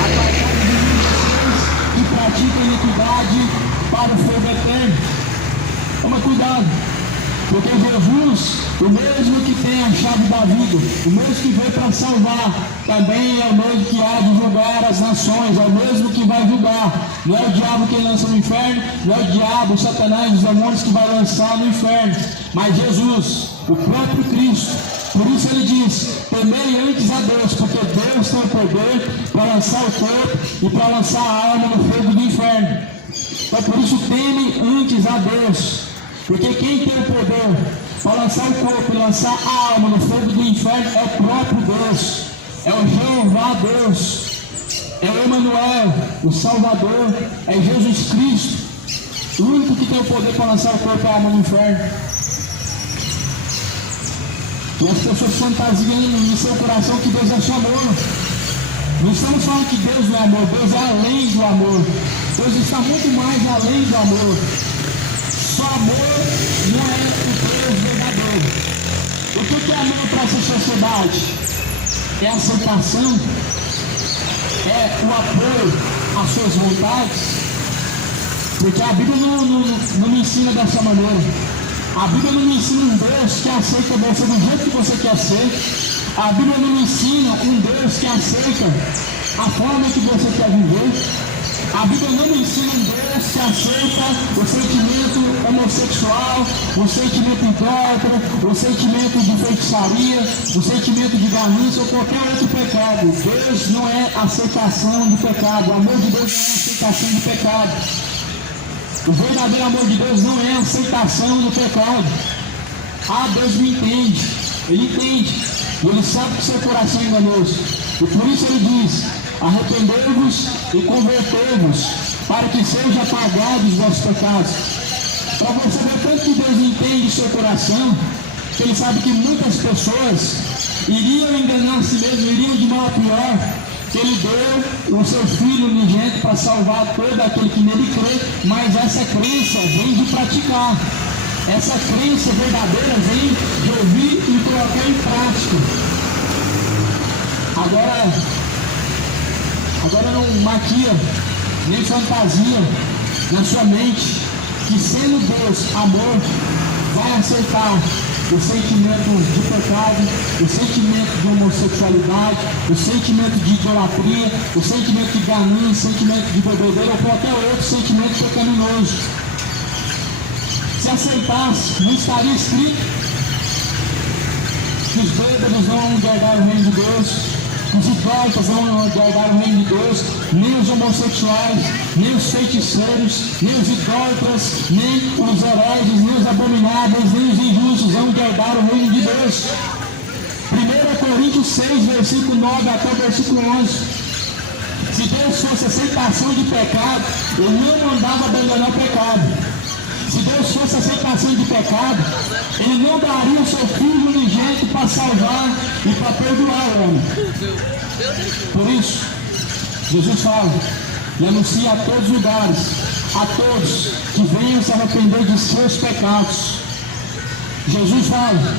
apartado de mim, vocês que praticam iniquidade para o fogo eterno. Toma cuidado, porque Jesus, o mesmo que tem a chave da vida, o mesmo que veio para salvar, também é o mesmo que há de julgar as nações, é o mesmo que vai julgar. Não é o diabo que lança no inferno, não é o diabo, o Satanás, os demônios que vai lançar no inferno, mas Jesus, o próprio Cristo. Por isso ele diz: temei antes a Deus, porque Deus tem o poder para lançar o corpo e para lançar a alma no fogo do inferno. Então por isso teme antes a Deus, porque quem tem o poder para lançar o corpo e lançar a alma no fogo do inferno é o próprio Deus, é o Jeová Deus, é o Emanuel, o Salvador, é Jesus Cristo, o único que tem o poder para lançar o corpo e a alma no inferno. E as pessoas fantasiam em seu coração que Deus é só amor. Não estamos falando que Deus não é amor, Deus é além do amor. Deus está muito mais além do amor. Só amor não é o Deus verdadeiro. O que é amor para essa sociedade? É a aceitação? É o apoio às suas vontades? Porque a Bíblia não me ensina dessa maneira. A Bíblia não me ensina um Deus que aceita você do jeito que você quer ser. A Bíblia não me ensina um Deus que aceita a forma que você quer viver. A Bíblia não me ensina um Deus que aceita o sentimento homossexual, o sentimento idólatra, o sentimento de feitiçaria, o sentimento de ganância ou qualquer outro pecado. Deus não é aceitação de pecado. O amor de Deus não é aceitação de pecado. O verdadeiro amor de Deus não é aceitação do pecado. Deus me entende. Ele entende. E Ele sabe que seu coração é enganoso. E por isso Ele diz: arrependei-vos e convertei-vos, para que sejam apagados os vossos pecados. Para você ver tanto que Deus entende o seu coração, que Ele sabe que muitas pessoas iriam enganar a si mesmo, iriam de mal a pior. Que Ele deu o seu Filho unigênito para salvar todo aquele que nele crê, mas essa crença vem de praticar. Essa crença verdadeira vem de ouvir e colocar em prática. Agora não maquia, nem fantasia na sua mente que, sendo Deus amor, vai aceitar o sentimento de pecado, o sentimento de homossexualidade, o sentimento de idolatria, o sentimento de ganância, o sentimento de bebedeira ou qualquer outro sentimento pecaminoso. Se aceitasse, não estaria escrito que os bêbados não vão guardar o reino de Deus, que os idólatras não vão guardar o reino de Deus, nem os homossexuais, nem os feiticeiros, nem os idólatras, nem os hereges, nem os abomináveis, nem os injustos vão guardar o reino de Deus. 1 Coríntios 6, versículo 9 até o versículo 11. Se Deus fosse aceitação de pecado, Ele não mandava abandonar o pecado. Se Deus fosse aceitação de pecado, Ele não daria o seu Filho unigênito para salvar e para perdoar o homem. Por isso, Jesus fala e anuncia a todos os lugares, a todos que venham se arrepender de seus pecados. Jesus fala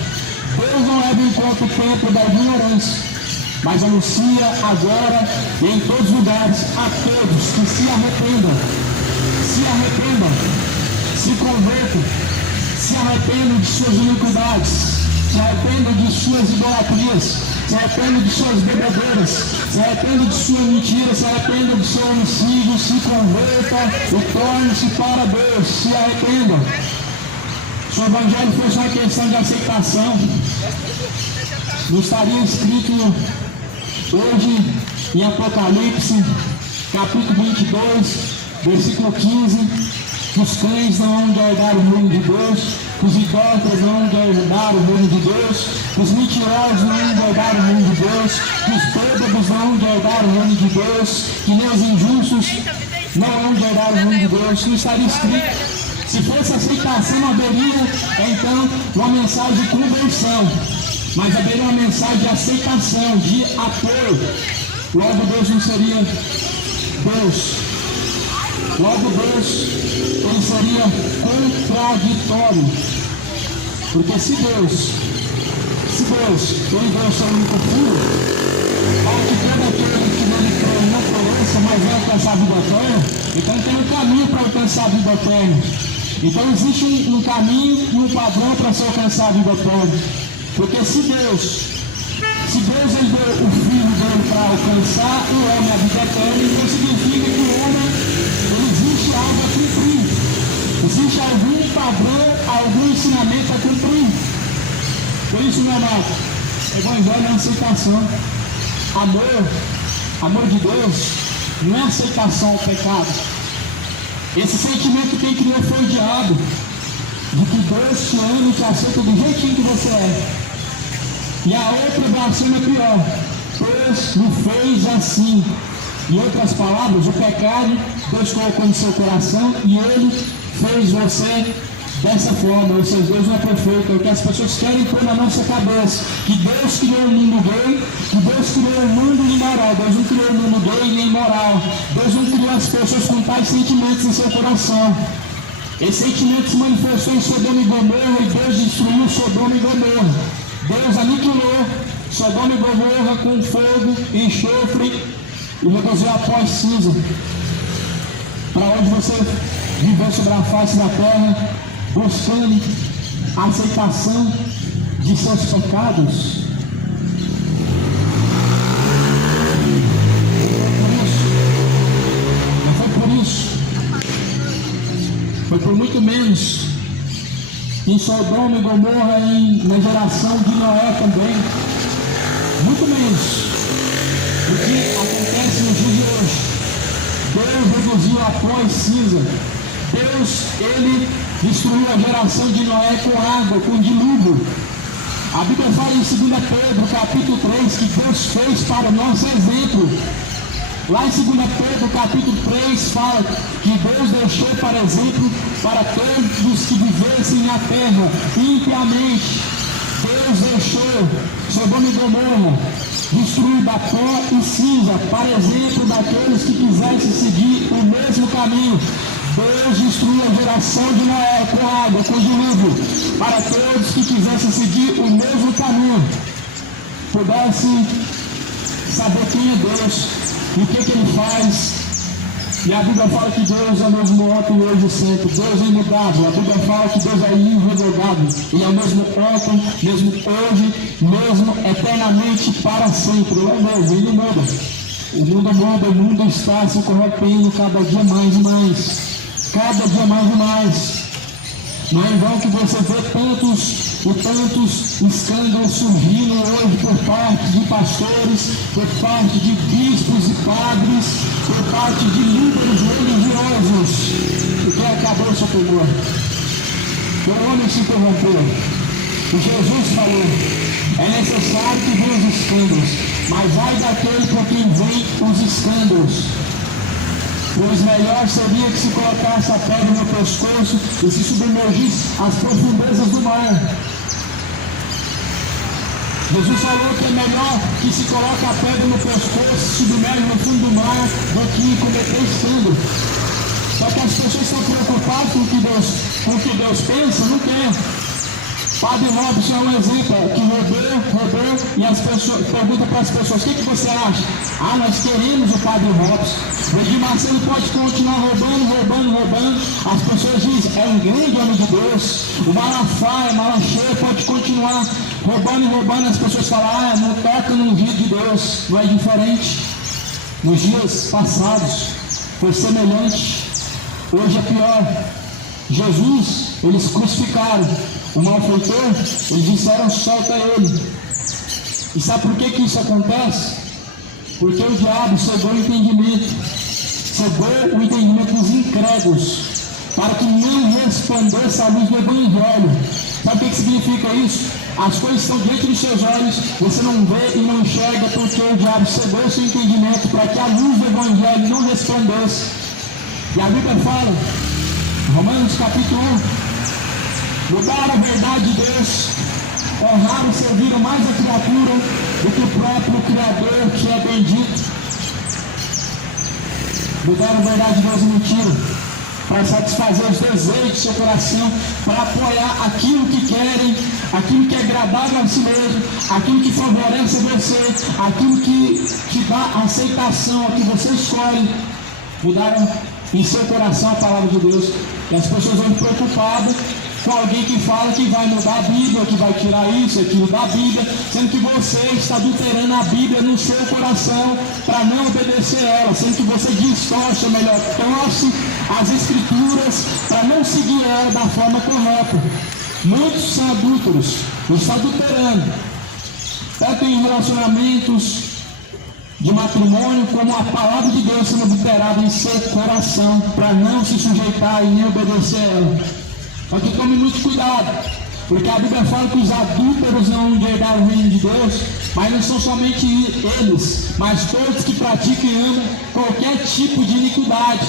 Deus não leva em conta o tempo da ignorância, mas anuncia agora e em todos os lugares a todos que se arrependam, se convertam, se arrependam de suas iniquidades, se arrependam de suas idolatrias, se arrependam de suas bebedeiras, se arrependam de sua mentira, se arrependam de seu homicídio, se convertam e tornem-se para Deus, se arrependam. Se o evangelho fosse uma questão de aceitação, não estaria escrito hoje em Apocalipse, capítulo 22, versículo 15, que os cães não hão de herdar o reino de Deus, que os idólatras não hão de herdar o reino de Deus, que os mentirosos não hão de herdar o reino de Deus, que os bêbados não hão de herdar o reino de Deus, que nem os injustos não hão de herdar o reino de Deus. Não estaria escrito. Se fosse aceitação, haveria então uma mensagem de conversão, mas haveria uma mensagem de aceitação, de apoio. Logo Deus não seria Deus. Logo Deus, ele seria contraditório. Porque se Deus, ele deu o seu único filho, para que todo aquele que nele crê não pereça, mas vai alcançar a vida eterna, então tem um caminho para alcançar a vida eterna. Então existe um caminho e um padrão para se alcançar a vida eterna. Porque se Deus ele deu o filho dele para alcançar o homem a vida eterna, então significa que o homem, ele existe algo a cumprir. Existe algum padrão, algum ensinamento a cumprir. Por isso, meu amado, evangelho é aceitação. Amor de Deus não é aceitação ao pecado. Esse sentimento quem criou foi o diabo, de que Deus te ama e te aceita do jeitinho que você é. E a outra versão é pior: Deus me fez assim. Em outras palavras, o pecado Deus colocou no seu coração e Ele fez você dessa forma. Ou seja, Deus não é perfeito. É o que as pessoas querem pôr na nossa cabeça: que Deus criou o mundo gay, que Deus criou o mundo imoral. Deus não criou o mundo gay nem moral. Deus não criou as pessoas com tais sentimentos em seu coração. Esse sentimento se manifestou em Sodoma e Gomorra e Deus destruiu Sodoma e Gomorra. Deus aniquilou Sodoma e Gomorra com fogo, enxofre e reduziu a pó e cinza. Para onde você viveu sobre a face da terra, buscando a aceitação de seus pecados. Foi por muito menos em Sodoma e Gomorra e na geração de Noé também. Muito menos do que acontece nos dias de hoje. Deus reduziu a pó e cinza. Deus, ele destruiu a geração de Noé com água, com dilúvio. A Bíblia fala em 2 Pedro, capítulo 3, que Deus fez para o nosso exemplo. Lá em 2 Pedro, capítulo 3, fala que Deus deixou para exemplo para todos que vivessem na terra impiamente. Deus deixou Sodoma e Gomorra destruído a pó e cinza, para exemplo daqueles que quisessem seguir o mesmo caminho. Deus destruiu a geração de Noé com água, com dilúvio, para todos que quisessem seguir o mesmo caminho, pudessem saber quem é Deus e o que ele faz. E a Bíblia fala que Deus é o mesmo ontem e hoje e sempre. Deus é imutável. A Bíblia fala que Deus é irrevogável. Ele é o mesmo ontem, mesmo hoje, mesmo eternamente, para sempre. Ele é mesmo, ele muda. O mundo muda, o mundo está se corrompendo cada dia mais e mais. Cada dia mais e mais. Não é em vão que você vê tantos escândalos surgindo hoje por parte de pastores, por parte de bispos e padres, por parte de líderes religiosos. O que acabou seu temor? O homem se corrompeu. E Jesus falou: é necessário que venham os escândalos, mas ai daquele por quem vem os escândalos. Pois melhor seria que se colocasse a pedra no pescoço e se submergisse às profundezas do mar. Jesus falou que é melhor que se coloque a pedra no pescoço, se submerge no fundo do mar, do que cometer escândalo. Só que as pessoas estão preocupadas com o que Deus pensa, não quer. Padre Robson é um exemplo que roubou, e as pessoas perguntam para as pessoas: o que você acha? Ah, nós queremos o Padre Robson. O Edir Macedo pode continuar roubando. As pessoas dizem: é um grande homem de Deus. O Malafaia pode continuar roubando. As pessoas falam: ah, não toca no vídeo de Deus. Não é diferente. Nos dias passados foi semelhante, hoje é pior. Jesus, eles crucificaram o malfeitor, eles disseram: solta ele. E sabe por que isso acontece? Porque o diabo cegou o entendimento dos incrédulos, para que não resplandece a luz do Evangelho. Sabe o que significa isso? As coisas estão diante dos seus olhos, você não vê e não enxerga, porque o diabo cegou o seu entendimento para que a luz do Evangelho não resplandeça. E a Bíblia fala, Romanos capítulo 1, mudaram a verdade de Deus, honraram e serviram mais a criatura do que o próprio Criador, que é bendito. Mudaram a verdade de Deus e mentira, para satisfazer os desejos do seu coração, para apoiar aquilo que querem, aquilo que é agradável a si mesmo, aquilo que favorece você, aquilo que te dá aceitação, a que você escolhe. Mudaram em seu coração a palavra de Deus, e as pessoas vão preocupadas com alguém que fala que vai mudar a Bíblia, que vai tirar isso, aquilo da Bíblia, sendo que você está adulterando a Bíblia no seu coração para não obedecer a ela, sendo que você distorce, ou melhor, torce as Escrituras para não seguir ela da forma correta. Muitos são adúlteros, estão adulterando, tanto em relacionamentos de matrimônio, como a palavra de Deus sendo adulterada em seu coração, para não se sujeitar e nem obedecer a ela. Só que tome muito cuidado, porque a Bíblia fala que os adúlteros não vão herdar o reino de Deus, mas não são somente eles, mas todos que praticam e amam qualquer tipo de iniquidade.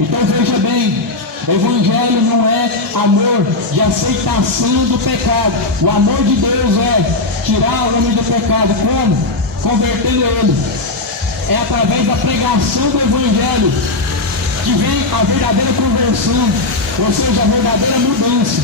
Então veja bem, o Evangelho não é amor de aceitação do pecado. O amor de Deus é tirar o homem do pecado. Como? Convertendo ele. É através da pregação do Evangelho que vem a verdadeira conversão, ou seja, a verdadeira mudança.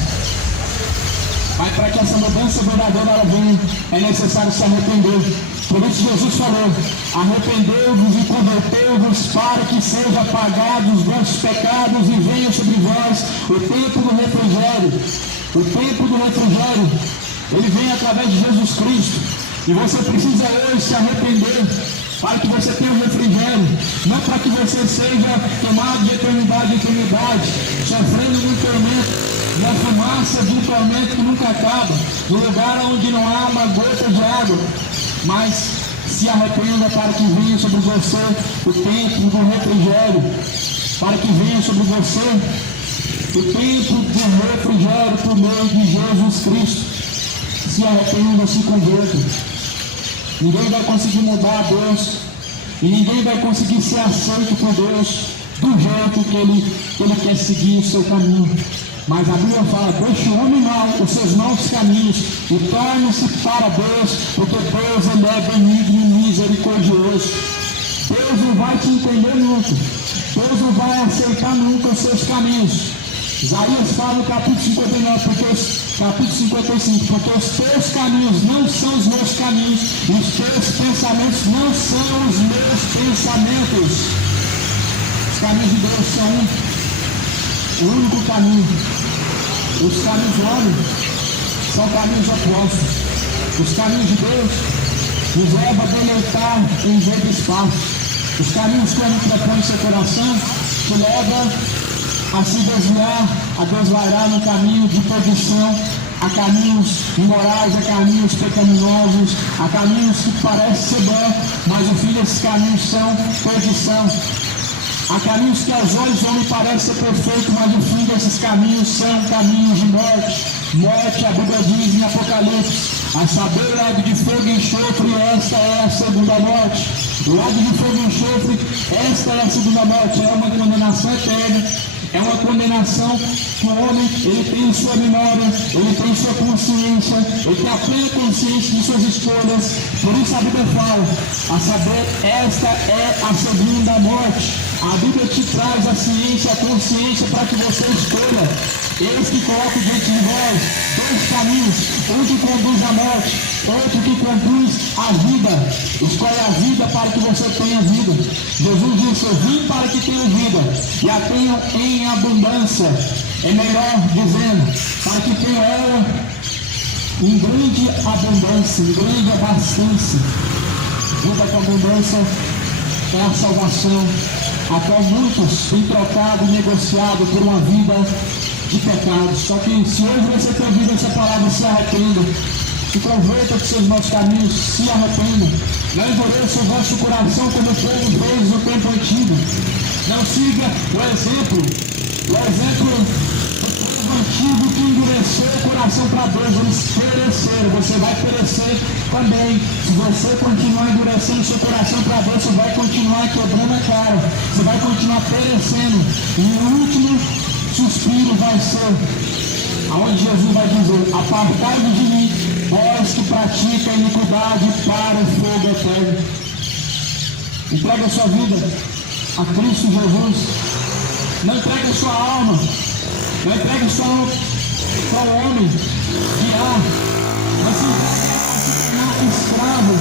Mas para que essa mudança verdadeira ela venha, é necessário se arrepender. Por isso Jesus falou: arrependei-vos e convertei-vos, para que sejam apagados os vossos pecados e venha sobre vós o tempo do refrigério. O tempo do refrigério, ele vem através de Jesus Cristo. E você precisa hoje se arrepender, para que você tenha um refrigério, não para que você seja tomado de eternidade em eternidade, sofrendo um tormento, na fumaça de um tormento que nunca acaba, no lugar onde não há uma gota de água. Mas se arrependa, para que venha sobre você o tempo do refrigério, para que venha sobre você o tempo do refrigério por meio de Jesus Cristo. Se arrependa, se converta. Ninguém vai conseguir mudar a Deus, e ninguém vai conseguir ser aceito por Deus do jeito que ele quer seguir o seu caminho. Mas a Bíblia fala: deixe o homem mau os seus maus caminhos e torne-se para Deus, porque Deus ele é benigno e misericordioso. Deus não vai te entender nunca, Deus não vai aceitar nunca os seus caminhos. Isaías fala no capítulo 59, capítulo 55, porque os teus caminhos não são os meus caminhos, e os teus pensamentos não são os meus pensamentos. Os caminhos de Deus são o único caminho. Os caminhos do homem são caminhos opostos. Os caminhos de Deus nos levam a deleitar em vez de espaço. Os caminhos que o homem propõe em seu coração te levam a se desviar, a desvairar no caminho de perdição, a caminhos imorais, a caminhos pecaminosos, a caminhos que parecem ser bons, mas o fim desses caminhos são perdição. Há caminhos que aos olhos do homem parecem ser perfeitos, mas o fim desses caminhos são caminhos de morte. Morte, a Bíblia diz em Apocalipse: a saber, lago de fogo e enxofre, esta é a segunda morte. O lago de fogo e enxofre, esta é a segunda morte, é uma condenação eterna. É uma condenação que o homem ele tem sua memória, ele tem sua consciência, ele tem a plena consciência de suas escolhas. Por isso a Bíblia fala: a saber, esta é a segunda morte. A Bíblia te traz a ciência, a consciência para que você escolha. Eis que coloco diante de vós dois caminhos, um que conduz à morte, outro que conduz à vida. Escolhe a vida para que você tenha vida. Jesus disse: eu vim para que tenham vida e a tenham em abundância. É melhor dizendo, para que tenham ela em grande abundância, em grande abastância. Vida com abundância é a salvação, a qual muitos têm trocado e negociado por uma vida de pecado. Só que se hoje você tem ouvido essa palavra, se arrependa, se converta dos seus maus caminhos, se arrependa. Não endureça o vosso coração como o povo fez no tempo antigo. Não siga o exemplo do povo antigo que endureceu o coração para Deus. Eles pereceram, você vai perecer também. Se você continuar endurecendo seu coração para Deus, você vai continuar quebrando a cara, você vai continuar perecendo. E o último suspiro vai ser aonde Jesus vai dizer: apartai-vos de mim, vós que pratica a iniquidade, para o fogo eterno. Entregue a sua vida a Cristo Jesus. Não entregue a sua alma, não entregue a sua alma para o homem guiar, mas se tornar escravo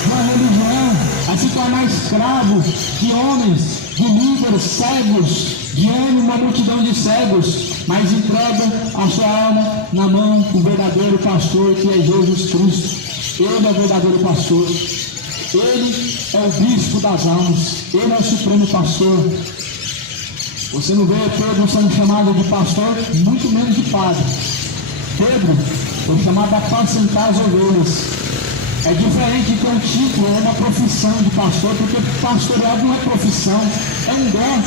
de uma religião, a se tornar escravo de homens, de líderes cegos, guiando uma multidão de cegos, mas entrega a sua alma na mão do verdadeiro pastor, que é Jesus Cristo. Ele é o verdadeiro pastor, ele é o bispo das almas, ele é o supremo pastor. Você não vê Pedro sendo chamado de pastor, muito menos de padre. Pedro foi chamado a apacentar as ovelhas. É diferente de ter um título, é uma profissão de pastor, porque pastoreado não é profissão, é um dom.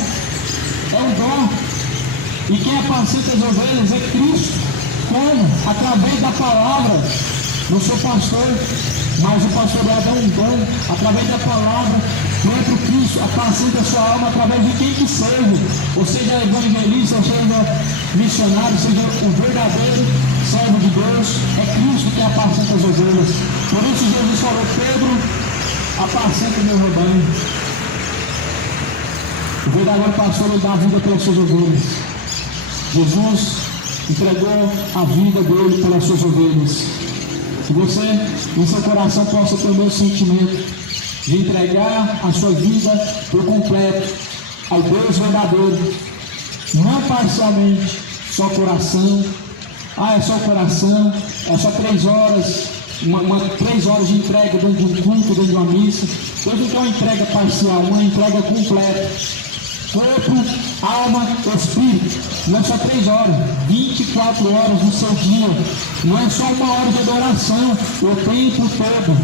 É um dom. E quem apacenta as ovelhas é Cristo. Como? Através da palavra. Não sou pastor, mas o pastoreado é um dom. Através da palavra, dentro de Cristo, apacenta a sua alma através de quem que seja. Ou seja, evangelista, ou seja, missionário, seja o verdadeiro servo de Deus. É Cristo que apacenta as ovelhas. Por isso Jesus falou: Pedro, apacenta o meu rebanho. O verdadeiro pastor, ele dá a vida pelas suas ovelhas. Jesus entregou a vida dele pelas suas ovelhas. Que você, em seu coração, possa ter o meu sentimento de entregar a sua vida por completo ao Deus verdadeiro, não parcialmente, só coração. É só coração, é só 3 horas, 3 horas de entrega dentro de um culto, dentro de uma missa. Deus não quer uma entrega parcial, uma entrega completa. Corpo, alma, espírito. Não é só 3 horas, 24 horas no seu dia. Não é só 1 hora de adoração, o tempo todo,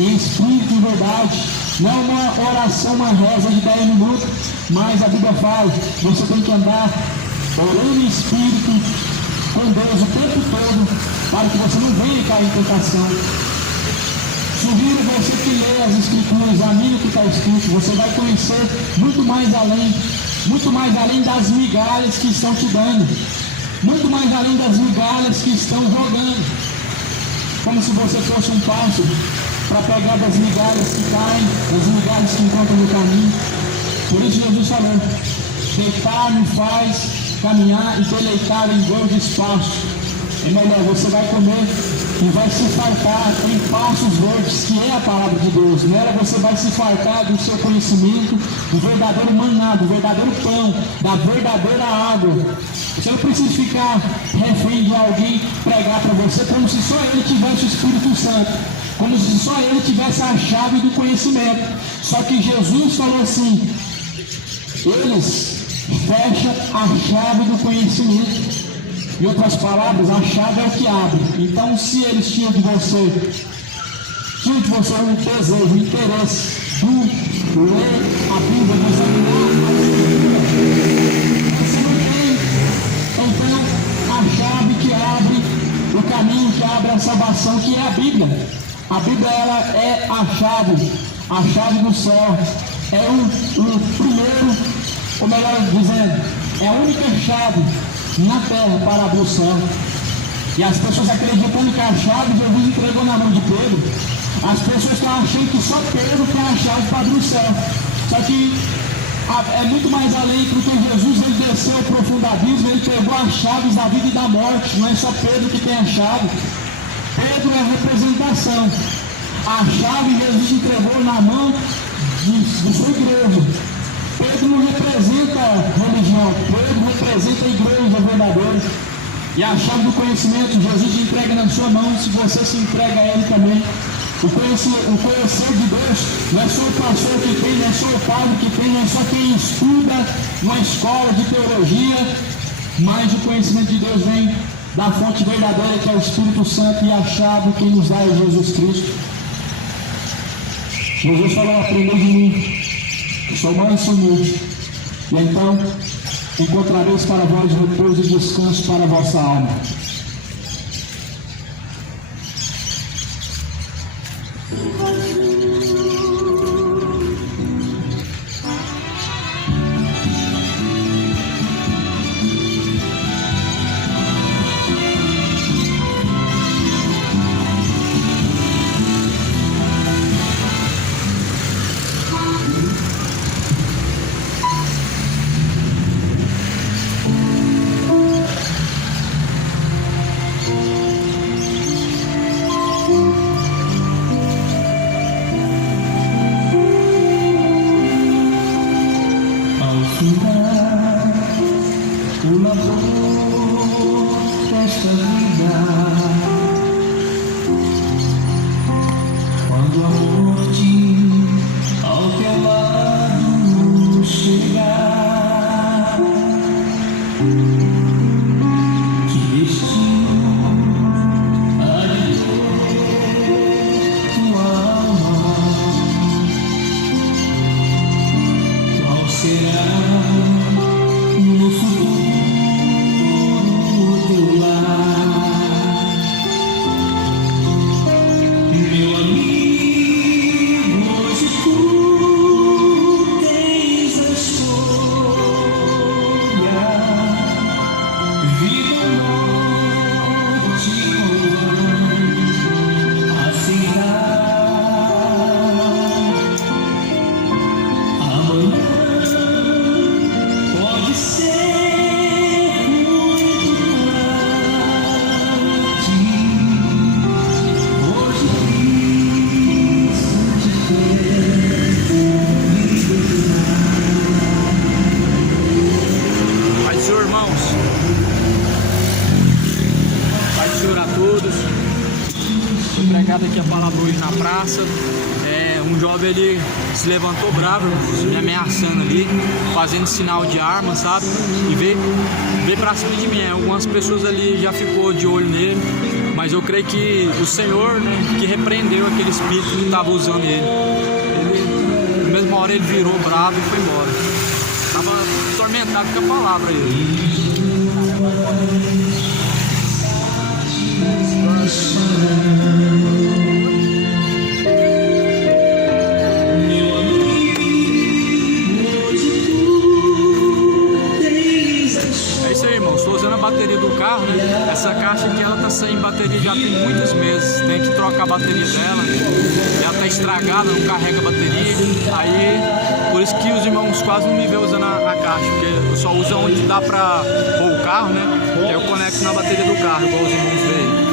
em espírito e verdade. Não é uma oração, uma reza de 10 minutos, mas a Bíblia fala: você tem que andar orando em espírito com Deus o tempo todo, para que você não venha cair em tentação. Sugiro você que lê as Escrituras, examine o que está escrito, você vai conhecer muito mais além das migalhas que estão te dando, muito mais além das migalhas que estão jogando, como se você fosse um pássaro para pegar das migalhas que caem, das migalhas que encontram no caminho. Por isso Jesus falou: deitar me faz caminhar e deleitar em verdes pastos. É melhor, você vai comer e vai se fartar em pastos verdes, que é a palavra de Deus. Nela você vai se fartar do seu conhecimento, do verdadeiro maná, do verdadeiro pão, da verdadeira água. Você não precisa ficar refém de alguém pregar para você, como se só ele tivesse o Espírito Santo, como se só ele tivesse a chave do conhecimento. Só que Jesus falou assim: eles fecham a chave do conhecimento. Em outras palavras, a chave é o que abre. Então, se eles tinham de você um desejo, um interesse de ler a Bíblia, de examinar a Escritura, você não tem, então, a chave que abre o caminho, que abre a salvação, que é a Bíblia. A Bíblia, ela é a chave do céu. É o primeiro, ou melhor dizendo, é a única chave na terra para abrir o céu. E as pessoas acreditando que a chave Jesus entregou na mão de Pedro. As pessoas estão achando que só Pedro tem a chave para abrir o céu. Só que é muito mais além, porque Jesus ele desceu ao profundo abismo, ele pegou as chaves da vida e da morte. Não é só Pedro que tem a chave. Pedro é a representação. A chave Jesus entregou na mão de sua igreja. Pedro não representa a religião, Pedro representa a igreja verdadeira. E a chave do conhecimento, Jesus entrega na sua mão, se você se entrega a Ele também. O conhecer de Deus não é só o pastor que tem, não é só o padre que tem, não é só quem estuda numa escola de teologia, mas o conhecimento de Deus vem da fonte verdadeira, que é o Espírito Santo, e a chave que nos dá é Jesus Cristo. Jesus falou: aprendei de mim, sou manso e humilde, e então encontrareis para vós repouso e descanso para a vossa alma. O labor desta vida, quando a morte ao teu lado chegar, que destino há de ter tua alma? Qual será no futuro teu lar? Meu amigo, hoje tu tens a escolha: vida ou morte, ou aceitar. Amanhã pode ser muito tarde. Hoje Cristo te quer libertar. Pai do Senhor, irmãos. Pai do Senhor a todos. Foi pregada aqui a palavra hoje na praça. Um jovem ele se levantou bravo, me ameaçando ali, fazendo sinal de arma, sabe? E veio pra cima de mim. Algumas pessoas ali já ficou de olho nele, mas eu creio que o Senhor, né, que repreendeu aquele espírito que estava usando ele. Na mesma hora ele virou bravo e foi embora. Estava atormentado com a palavra ele. É isso aí, irmão. Estou usando a bateria do carro, né? Essa caixa aqui ela tá sem bateria já tem muitos meses. Tem que trocar a bateria dela. Ela tá estragada, não carrega a bateria. Aí, por isso que os irmãos quase não me vê usando a caixa, porque eu só uso onde dá pra pôr o carro, né? Aí eu conecto na bateria do carro, igual os irmãos veem.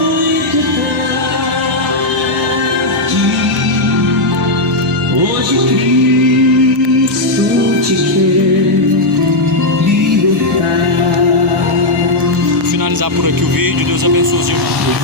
Hoje Cristo te quer libertar. Vou finalizar por aqui o vídeo. Deus abençoe os irmãos.